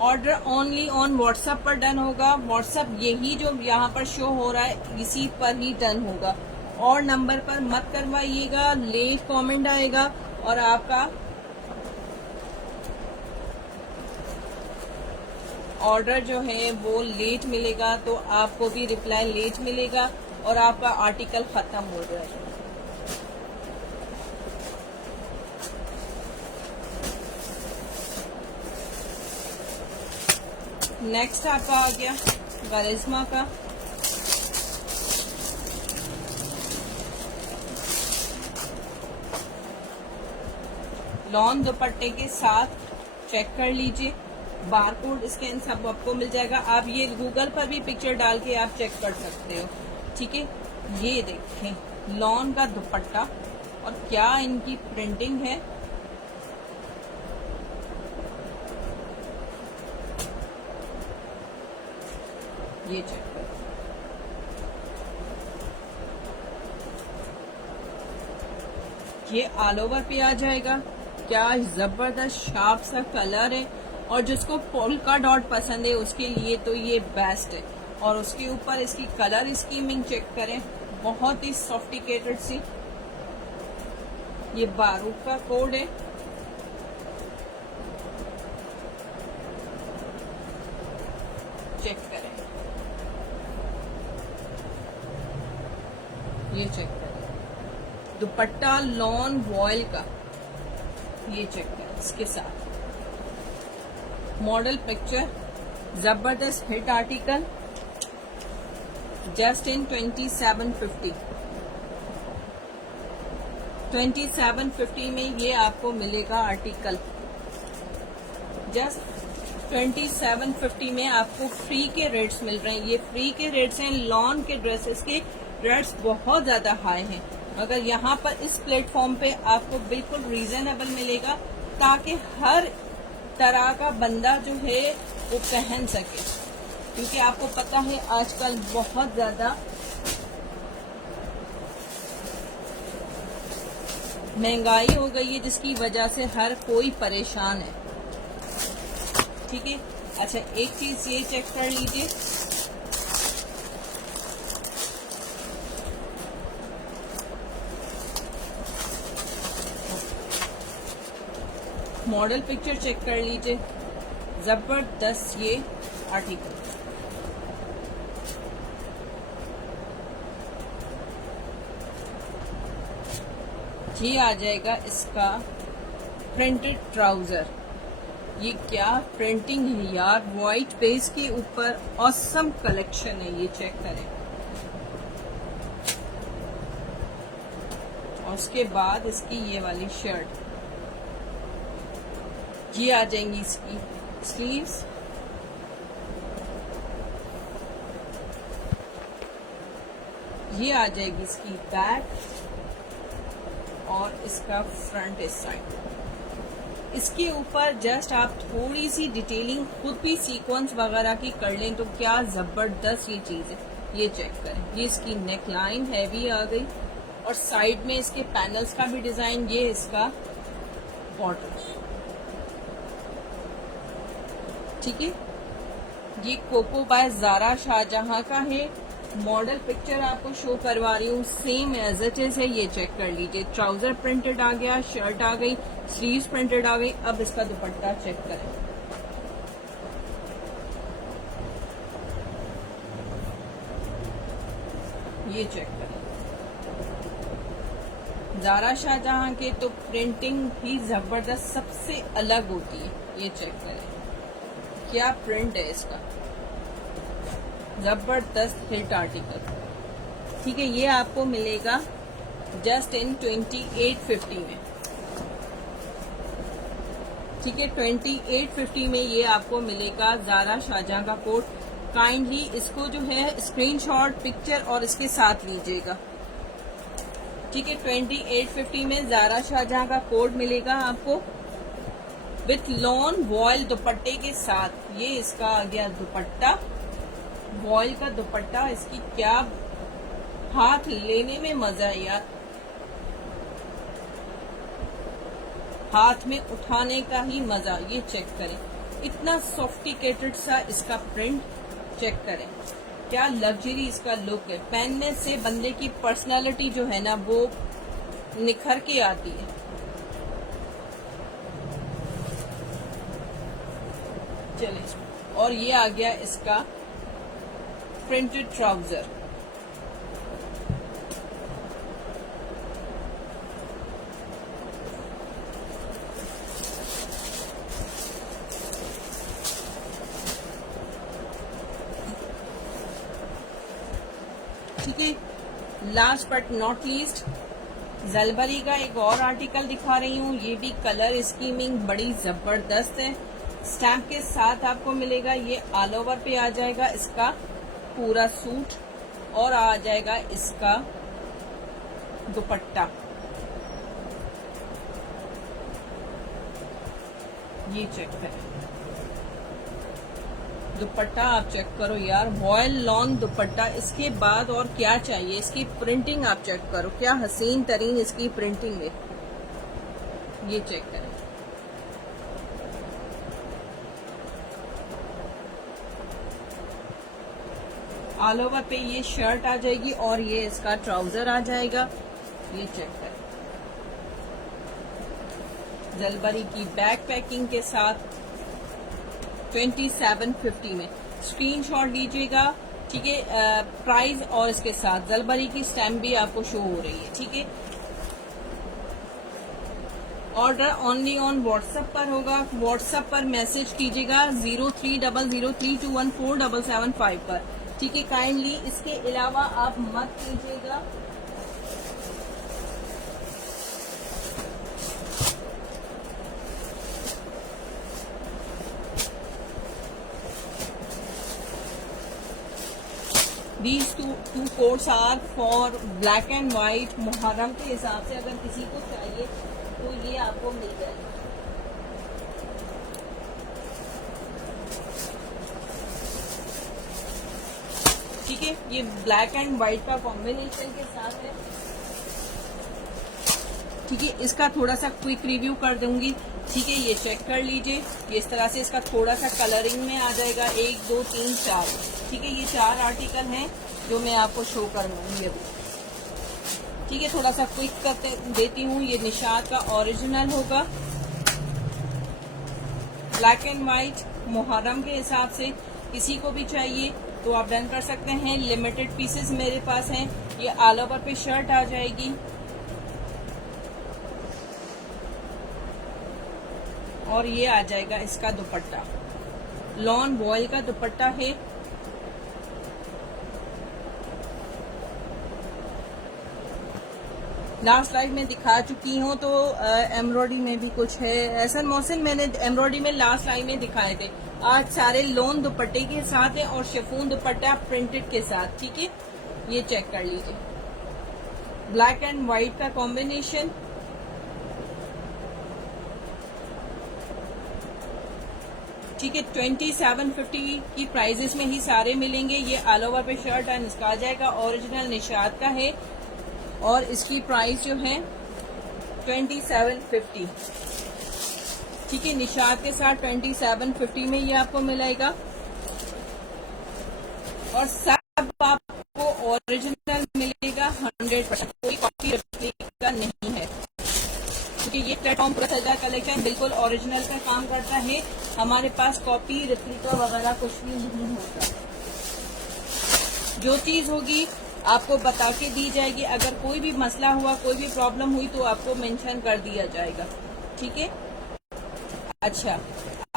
ऑर्डर ओनली ऑन व्हाट्सएप पर डन होगा। व्हाट्सएप यही जो यहाँ पर शो हो रहा है इसी पर ही डन होगा, और नंबर पर मत करवाइएगा, लेट कमेंट आएगा और आपका ऑर्डर जो है वो लेट मिलेगा, तो आपको भी रिप्लाई लेट मिलेगा और आपका आर्टिकल खत्म हो जाएगा। नेक्स्ट आपका आ गया करिश्मा का, लॉन दुपट्टे के साथ, चेक कर लीजिए, बारकोड स्कैन सब आपको मिल जाएगा। आप ये गूगल पर भी पिक्चर डाल के आप चेक कर सकते हो। ठीक है, ये देखें लॉन का दुपट्टा और क्या इनकी प्रिंटिंग है, ये चेक करो। ये ऑल ओवर पे आ जाएगा, क्या जबरदस्त शार्प सा कलर है, और जिसको पोल्का डॉट पसंद है उसके लिए तो ये बेस्ट है। और उसके ऊपर इसकी कलर स्कीमिंग चेक करें, बहुत ही सॉफ्टिकेटेड सी। ये बारूद का कोड है, चेक करें, ये चेक करें, दुपट्टा लॉन वॉयल का, ये चेक करें, इसके साथ मॉडल पिक्चर, जबरदस्त हिट आर्टिकल, जस्ट इन 2750। 2750 में ये आपको मिलेगा आर्टिकल, जस्ट 2750 में आपको फ्री के रेट्स मिल रहे हैं। ये फ्री के रेट्स हैं, लॉन के ड्रेसेस के रेट्स बहुत ज्यादा हाई हैं, मगर यहाँ पर इस प्लेटफॉर्म पे आपको बिल्कुल रीजनेबल मिलेगा, ताकि हर तरह का बंदा जो है वो पहन सके, क्योंकि आपको पता है आजकल बहुत ज्यादा महंगाई हो गई है, जिसकी वजह से हर कोई परेशान है। ठीक है, अच्छा एक चीज ये चेक कर लीजिए, मॉडल पिक्चर चेक कर लीजिए, जबरदस्त ये आर्टिकल। ये आ जाएगा इसका प्रिंटेड ट्राउजर, ये क्या प्रिंटिंग है यार, व्हाइट बेस के ऊपर ऑसम कलेक्शन है, ये चेक करें। और उसके बाद इसकी ये वाली शर्ट, ये आ जाएंगी इसकी स्लीव्स, ये आ जाएगी इसकी बैक और इसका फ्रंट इस साइड। इसके ऊपर जस्ट आप थोड़ी सी डिटेलिंग खुद भी सीक्वेंस वगैरह की कर लें तो क्या जबरदस्त ये चीज है, ये चेक करें। ये इसकी नेक लाइन हैवी आ गई और साइड में इसके पैनल्स का भी डिजाइन, ये इसका बॉर्डर, ठीक है। ये कोको बाय ज़ारा शाहजहां का है। मॉडल पिक्चर आपको शो करवा रही हूँ, सेम एज इट इज है। ये चेक कर लीजिए, ट्राउजर प्रिंटेड आ गया, शर्ट आ गई, स्लीव्स प्रिंटेड आ गई। अब इसका दुपट्टा चेक करें, ये चेक करें। ज़ारा शाहजहां के तो प्रिंटिंग ही जबरदस्त, सबसे अलग होती है। ये चेक करें, क्या प्रिंट है इसका, जबरदस्त हिट आर्टिकल, ठीक है। ये आपको मिलेगा जस्ट इन 2850 में, ठीक है। 2850 में ये आपको मिलेगा ज़ारा शाहजहां का कोट। काइंडली इसको जो है स्क्रीनशॉट पिक्चर और इसके साथ लीजिएगा, ठीक है। 2850 में ज़ारा शाहजहां का कोट मिलेगा आपको विथ लॉन वॉयल दुपट्टे के साथ। ये इसका आ गया दुपट्टा, वॉयल का दुपट्टा। इसकी क्या हाथ लेने में मजा है यार, हाथ में उठाने का ही मजा। ये चेक करें, इतना सॉफ्टिकेटेड सा इसका प्रिंट, चेक करें क्या लग्जरी इसका लुक है। पहनने से बंदे की पर्सनालिटी जो है ना वो निखर के आती है। चलिए, और ये आ गया इसका प्रिंटेड ट्राउजर, ठीक है। लास्ट बट नॉट लीस्ट जलबरी का एक और आर्टिकल दिखा रही हूँ। ये भी कलर स्कीमिंग बड़ी जबरदस्त है। स्टैम्प के साथ आपको मिलेगा। ये ऑल ओवर पे आ जाएगा इसका पूरा सूट और आ जाएगा इसका दुपट्टा। ये चेक करें, दुपट्टा आप चेक करो यार, वॉयल लॉन दुपट्टा। इसके बाद और क्या चाहिए, इसकी प्रिंटिंग आप चेक करो, क्या हसीन तरीन इसकी प्रिंटिंग है। ये चेक करें, ऑल ओवर पे ये शर्ट आ जाएगी और ये इसका ट्राउजर आ जाएगा। ये चेक करें, जलबरी की बैक पैकिंग के साथ 2750 में। स्क्रीनशॉट लीजिएगा, ठीक है। प्राइस और इसके साथ जलबरी की स्टैम्प भी आपको शो हो रही है, ठीक है। ऑर्डर ओनली ऑन व्हाट्सएप पर होगा। व्हाट्सएप पर मैसेज कीजिएगा 030032147775 पर, ठीक है। काइंडली इसके अलावा आप मत कीजिएगा। These two coats are for black and white। Muharram के हिसाब से अगर किसी को चाहिए तो ये आपको मिल जाएगा। ठीक है, ये ब्लैक एंड व्हाइट का कॉम्बिनेशन के साथ है, ठीक है। इसका थोड़ा सा क्विक रिव्यू कर दूंगी, ठीक है। ये चेक कर लीजिए, ये इस तरह से इसका थोड़ा सा कलरिंग में आ जाएगा। 1 2 3 4, ठीक है। ये 4 आर्टिकल हैं जो मैं आपको शो करवाऊंगी अभी, ठीक है। थोड़ा सा क्विक करते देती हूँ। ये निशात का ओरिजिनल होगा, ब्लैक एंड व्हाइट मुहर्रम के हिसाब से। किसी को भी चाहिए तो आप डन कर सकते हैं। लिमिटेड पीसेस मेरे पास हैं। ये ऑल ओवर पे शर्ट आ जाएगी और ये आ जाएगा इसका दुपट्टा, लॉन वॉयल का दुपट्टा है। लास्ट लाइव में दिखा चुकी हूँ, तो एम्ब्रॉयडरी में भी कुछ है। ऐसा मौसम मैंने एम्ब्रॉयडरी में लास्ट लाइव में दिखाए थे। आज सारे लोन दुपट्टे के साथ है और शिफॉन दुपट्टा प्रिंटेड के साथ, ठीक है। ये चेक कर लीजिए, ब्लैक एंड व्हाइट का कॉम्बिनेशन, ठीक है। 2750 की प्राइजेस में ही सारे मिलेंगे। ये ऑल ओवर पे शर्ट एंड इसका आ जाएगा, ओरिजिनल निशात का है। और इसकी प्राइस जो है 2750। ठीक है, निशात के साथ 2750 में ये आपको मिलेगा। और सब आपको ओरिजिनल मिलेगा 100%, कोई कॉपी रेप्लिका नहीं है, क्योंकि ये प्लेटफॉर्म पूरा सजा कलेक्शन बिल्कुल ओरिजिनल पे काम करता है। हमारे पास कॉपी रेप्लिका वगैरह कुछ भी नहीं होता। जो चीज होगी आपको बता के दी जाएगी। अगर कोई भी मसला हुआ, कोई भी प्रॉब्लम हुई तो आपको मेंशन कर दिया जाएगा। ठीक है, अच्छा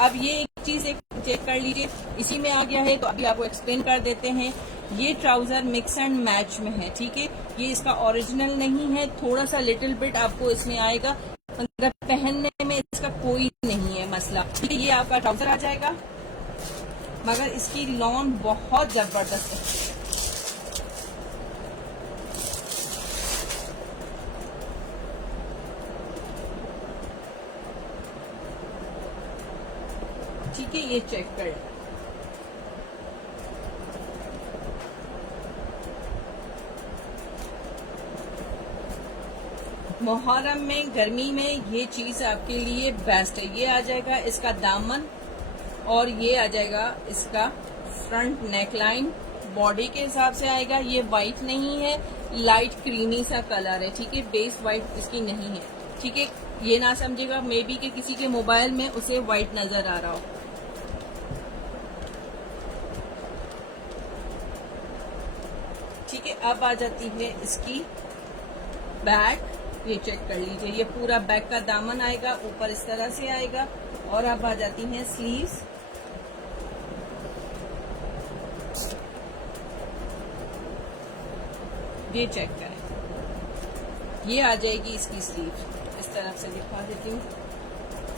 अब ये एक चीज चेक कर लीजिए, इसी में आ गया है तो अभी आपको एक्सप्लेन कर देते हैं। ये ट्राउजर मिक्स एंड मैच में है। ठीक है, ये इसका ओरिजिनल नहीं है, थोड़ा सा लिटिल बिट आपको इसमें आएगा, मगर पहनने में इसका कोई नहीं है मसला। ठीक है, ये आपका ट्राउजर आ जाएगा, मगर इसकी लॉन बहुत जबरदस्त है। ठीक है, ये चेक कर। मुहर्रम में, गर्मी में ये चीज आपके लिए बेस्ट है। ये आ जाएगा इसका दामन और ये आ जाएगा इसका फ्रंट नेकलाइन। बॉडी के हिसाब से आएगा। ये वाइट नहीं है, लाइट क्रीमी सा कलर है। ठीक है, बेस वाइट इसकी नहीं है। ठीक है, ये ना समझेगा मे बी कि किसी के मोबाइल में उसे वाइट नजर आ रहा हो। ठीक है, अब आ जाती है इसकी बैक। ये चेक कर लीजिए, ये पूरा बैक का दामन आएगा, ऊपर इस तरह से आएगा। और अब आ जाती हैं स्लीव्स। ये चेक करें, ये आ जाएगी इसकी स्लीव। इस तरह से दिखा देती हूँ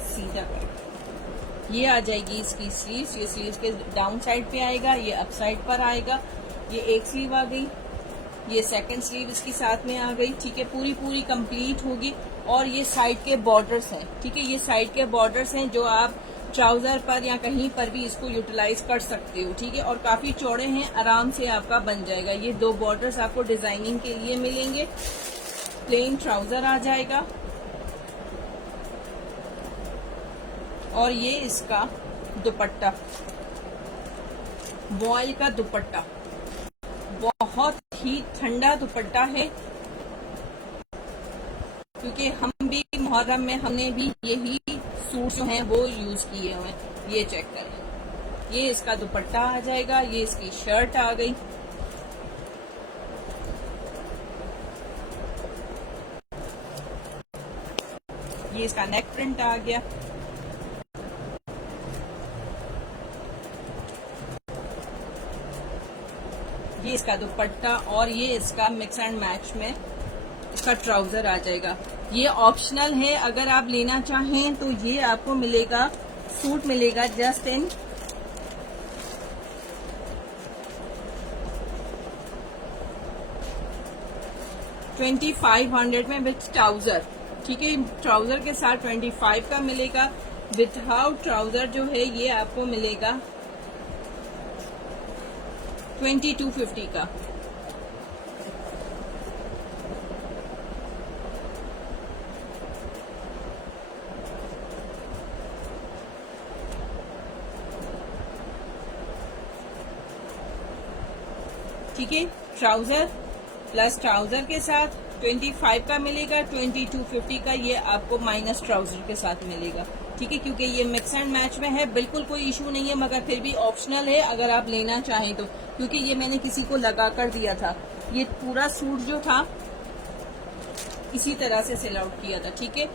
सीधा कर। ये आ जाएगी इसकी स्लीव्स। ये स्लीव्स के डाउन साइड पे आएगा, ये अप साइड पर आएगा। ये एक स्लीव आ गई, ये सेकंड स्लीव इसकी साथ में आ गई। ठीक है, पूरी कंप्लीट होगी। और ये साइड के बॉर्डर्स हैं। ठीक है, ये साइड के बॉर्डर्स हैं जो आप ट्राउजर पर या कहीं पर भी इसको यूटिलाइज कर सकते हो। ठीक है, और काफी चौड़े हैं, आराम से आपका बन जाएगा। ये दो बॉर्डर्स आपको डिजाइनिंग के लिए मिलेंगे। प्लेन ट्राउजर आ जाएगा और ये इसका दुपट्टा, वॉयल का दुपट्टा, बहुत ही ठंडा दुपट्टा है, क्योंकि हम भी मुहर्रम में हमने भी यही सूट जो हैं वो यूज किए हुए हैं। ये चेक करें, ये इसका दुपट्टा आ जाएगा। ये इसकी शर्ट आ गई। ये इसका नेक प्रिंट आ गया। ये इसका दुपट्टा और ये इसका मिक्स एंड मैच में इसका ट्राउजर आ जाएगा। ये ऑप्शनल है, अगर आप लेना चाहें तो ये आपको मिलेगा, सूट मिलेगा जस्ट इन 2500 में विथ ट्राउजर। ठीक है, ट्राउजर के साथ 25 का मिलेगा। विदाउट ट्राउजर जो है ये आपको मिलेगा 2250 का। ठीक है, ट्राउजर प्लस ट्राउजर के साथ 25 का मिलेगा। 2250 का ये आपको माइनस ट्राउजर के साथ मिलेगा। ठीक है, क्योंकि ये मिक्स एंड मैच में है, बिल्कुल कोई इशू नहीं है, मगर फिर भी ऑप्शनल है अगर आप लेना चाहें तो। क्योंकि ये मैंने किसी को लगा कर दिया था, ये पूरा सूट जो था इसी तरह से सेल आउट किया था। ठीक है,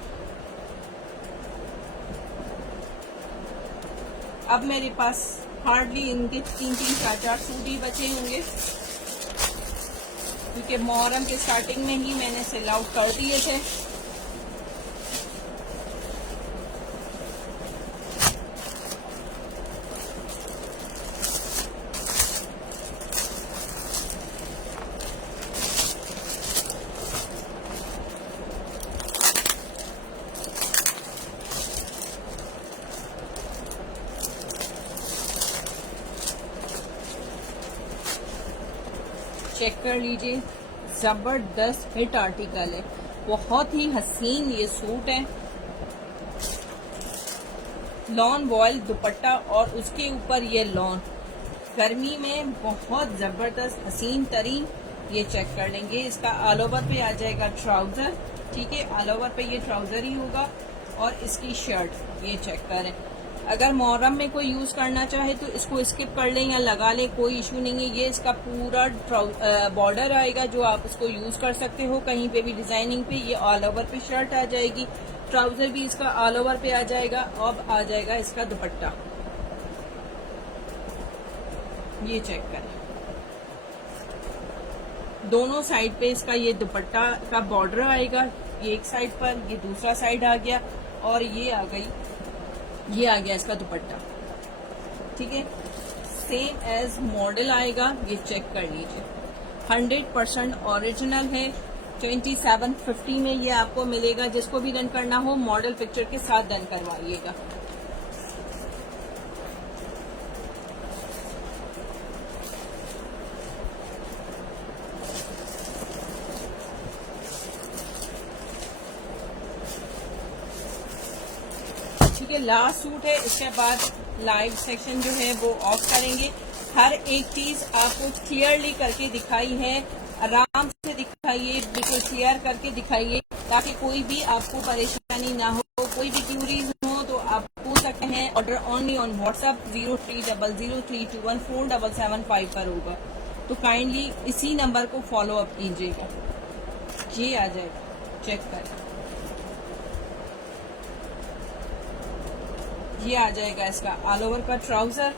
अब मेरे पास हार्डली इनके 3-3, 4-4 सूट ही बचे होंगे, क्योंकि मुहर्रम के स्टार्टिंग में ही मैंने सेल आउट कर दिए थे। चेक कर लीजिए, जबरदस्त हिट आर्टिकल है, बहुत ही हसीन ये सूट है। लॉन वॉयल दुपट्टा और उसके ऊपर ये लॉन, गर्मी में बहुत जबरदस्त हसीन तरीन। ये चेक कर लेंगे, इसका ऑल ओवर पे आ जाएगा ट्राउजर, ठीक है, ऑल ओवर पे ये ट्राउजर ही होगा और इसकी शर्ट ये चेक करें। अगर मुहर्रम में कोई यूज करना चाहे तो इसको स्किप कर लें या लगा लें, कोई इशू नहीं है। ये इसका पूरा बॉर्डर आएगा जो आप इसको यूज कर सकते हो कहीं पे भी डिजाइनिंग पे। ये ऑल ओवर पे शर्ट आ जाएगी, ट्राउजर भी इसका ऑल ओवर पे आ जाएगा। अब आ जाएगा इसका दुपट्टा, ये चेक करें, दोनों साइड पे इसका ये दुपट्टा का बॉर्डर आएगा। ये एक साइड पर, ये दूसरा साइड आ गया और ये आ गया इसका दुपट्टा, ठीक है। सेम एज मॉडल आएगा, ये चेक कर लीजिए, 100% ओरिजिनल है। 2750 में ये आपको मिलेगा। जिसको भी डन करना हो मॉडल पिक्चर के साथ डन करवाइएगा। ठीक है, लास्ट सूट है, इसके बाद लाइव सेक्शन जो है वो ऑफ करेंगे। हर एक चीज आपको क्लियरली करके दिखाई है, आराम से दिखाइए, बिल्कुल क्लियर करके दिखाइए ताकि कोई भी आपको परेशानी ना हो। कोई भी क्यूरीज हो तो आप पूछ सकते हैं। ऑर्डर ओनली ऑन व्हाट्सएप 030032147775 पर होगा, तो काइंडली इसी नंबर को फॉलो अप कीजिएगा। ये आ जाएगा, चेक करें, ये आ जाएगा इसका ऑल ओवर का ट्राउजर,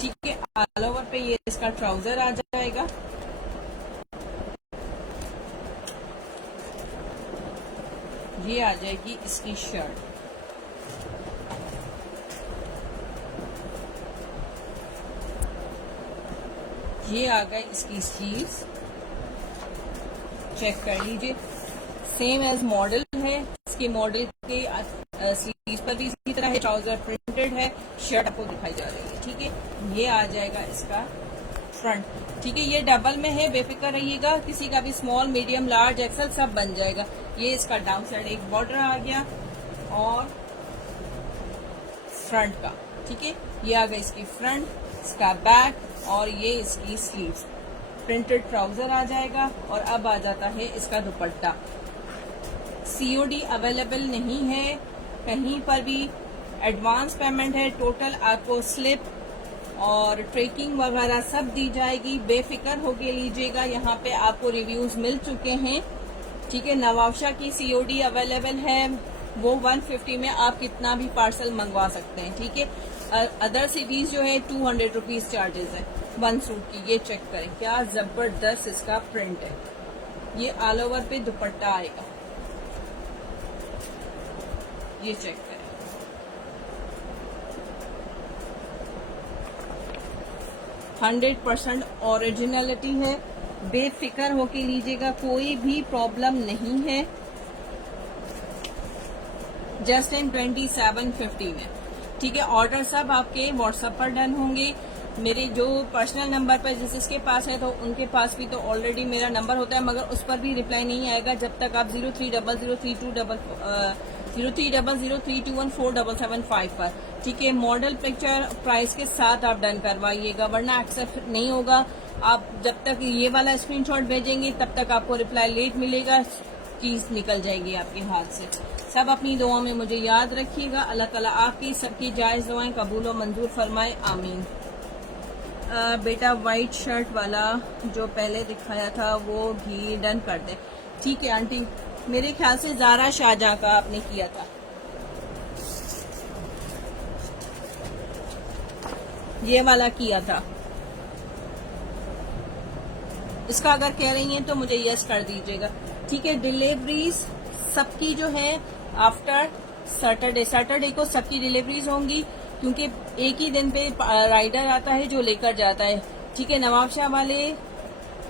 ठीक है, ऑल ओवर पे ये इसका ट्राउजर आ जाएगा। ये आ जाएगी इसकी शर्ट, ये आ गई इसकी स्लीव्स, चेक कर लीजिए, सेम एज मॉडल है। इसके मॉडल के स्लीव्स पर भी इसी तरह है, ट्राउजर प्रिंटेड है, शर्ट आपको दिखाई जा रही है, ठीक है। ये आ जाएगा इसका फ्रंट, ठीक है। ये डबल में है, बेफिक्र रहिएगा, किसी का भी स्मॉल मीडियम लार्ज एक्सल सब बन जाएगा। ये इसका डाउन साइड एक बॉर्डर आ गया और फ्रंट का, ठीक है। ये आ गया इसकी फ्रंट, इसका बैक और ये इसकी स्लीव्स, प्रिंटेड ट्राउजर आ जाएगा। और अब आ जाता है इसका दुपट्टा। सीओडी अवेलेबल नहीं है कहीं पर भी, एडवांस पेमेंट है। टोटल आपको स्लिप और ट्रैकिंग वगैरह सब दी जाएगी, बेफिक्र होके लीजिएगा। यहाँ पे आपको रिव्यूज मिल चुके हैं, ठीक है। नवाबशाह की सीओडी अवेलेबल है, वो 150 में आप कितना भी पार्सल मंगवा सकते हैं, ठीक है। अदर सिटीज जो है 200 रुपीज चार्जेस है 1 सूट की। ये चेक करें, क्या जबरदस्त इसका प्रिंट है। ये ऑल ओवर पे दुपट्टा आएगा, ये चेक करें, %100% ओरिजिनलिटी है, बेफिक्र होके लीजिएगा, कोई भी प्रॉब्लम नहीं है। जस्ट टाइम 2750 में, ठीक है। ऑर्डर सब आपके व्हाट्सएप पर डन होंगे। मेरे जो पर्सनल नंबर पर जिसके पास है तो उनके पास भी तो ऑलरेडी मेरा नंबर होता है, मगर उस पर भी रिप्लाई नहीं आएगा जब तक आप 030032147775 पर, ठीक है, मॉडल पिक्चर प्राइस के साथ आप डन करवाइएगा, वरना एक्सेप्ट नहीं होगा। आप जब तक ये वाला स्क्रीनशॉट भेजेंगे तब तक आपको रिप्लाई लेट मिलेगा, चीज निकल जाएगी आपके हाथ से। सब अपनी दुआओं में मुझे याद रखिएगा। अल्लाह ताला आपकी सबकी जायज दुआएं कबूल और मंजूर फरमाए, आमीन। बेटा वाइट शर्ट वाला जो पहले दिखाया था वो भी डन कर दे, ठीक है आंटी। मेरे ख्याल से ज़ारा शाहजहां का आपने किया था, ये वाला किया था। इसका अगर कह रही हैं तो मुझे यस कर दीजिएगा, ठीक है। डिलीवरीज सबकी जो है आफ्टर सैटरडे को सबकी डिलीवरीज होंगी, क्योंकि एक ही दिन पे राइडर आता है जो लेकर जाता है, ठीक है। नवाबशाह वाले,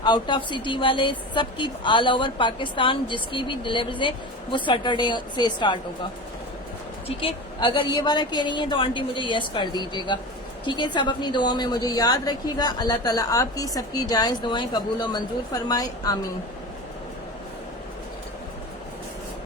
आउट ऑफ सिटी वाले, सबकी ऑल ओवर पाकिस्तान जिसकी भी डिलीवरीज है वो सैटरडे से स्टार्ट होगा, ठीक है। अगर ये वाला कह रही है तो आंटी मुझे यस कर दीजिएगा। ठीक है, सब अपनी दुआओं में मुझे याद रखिएगा। अल्लाह ताला आपकी सबकी जायज़ दुआएं कबूल और मंजूर फरमाए। आमीन।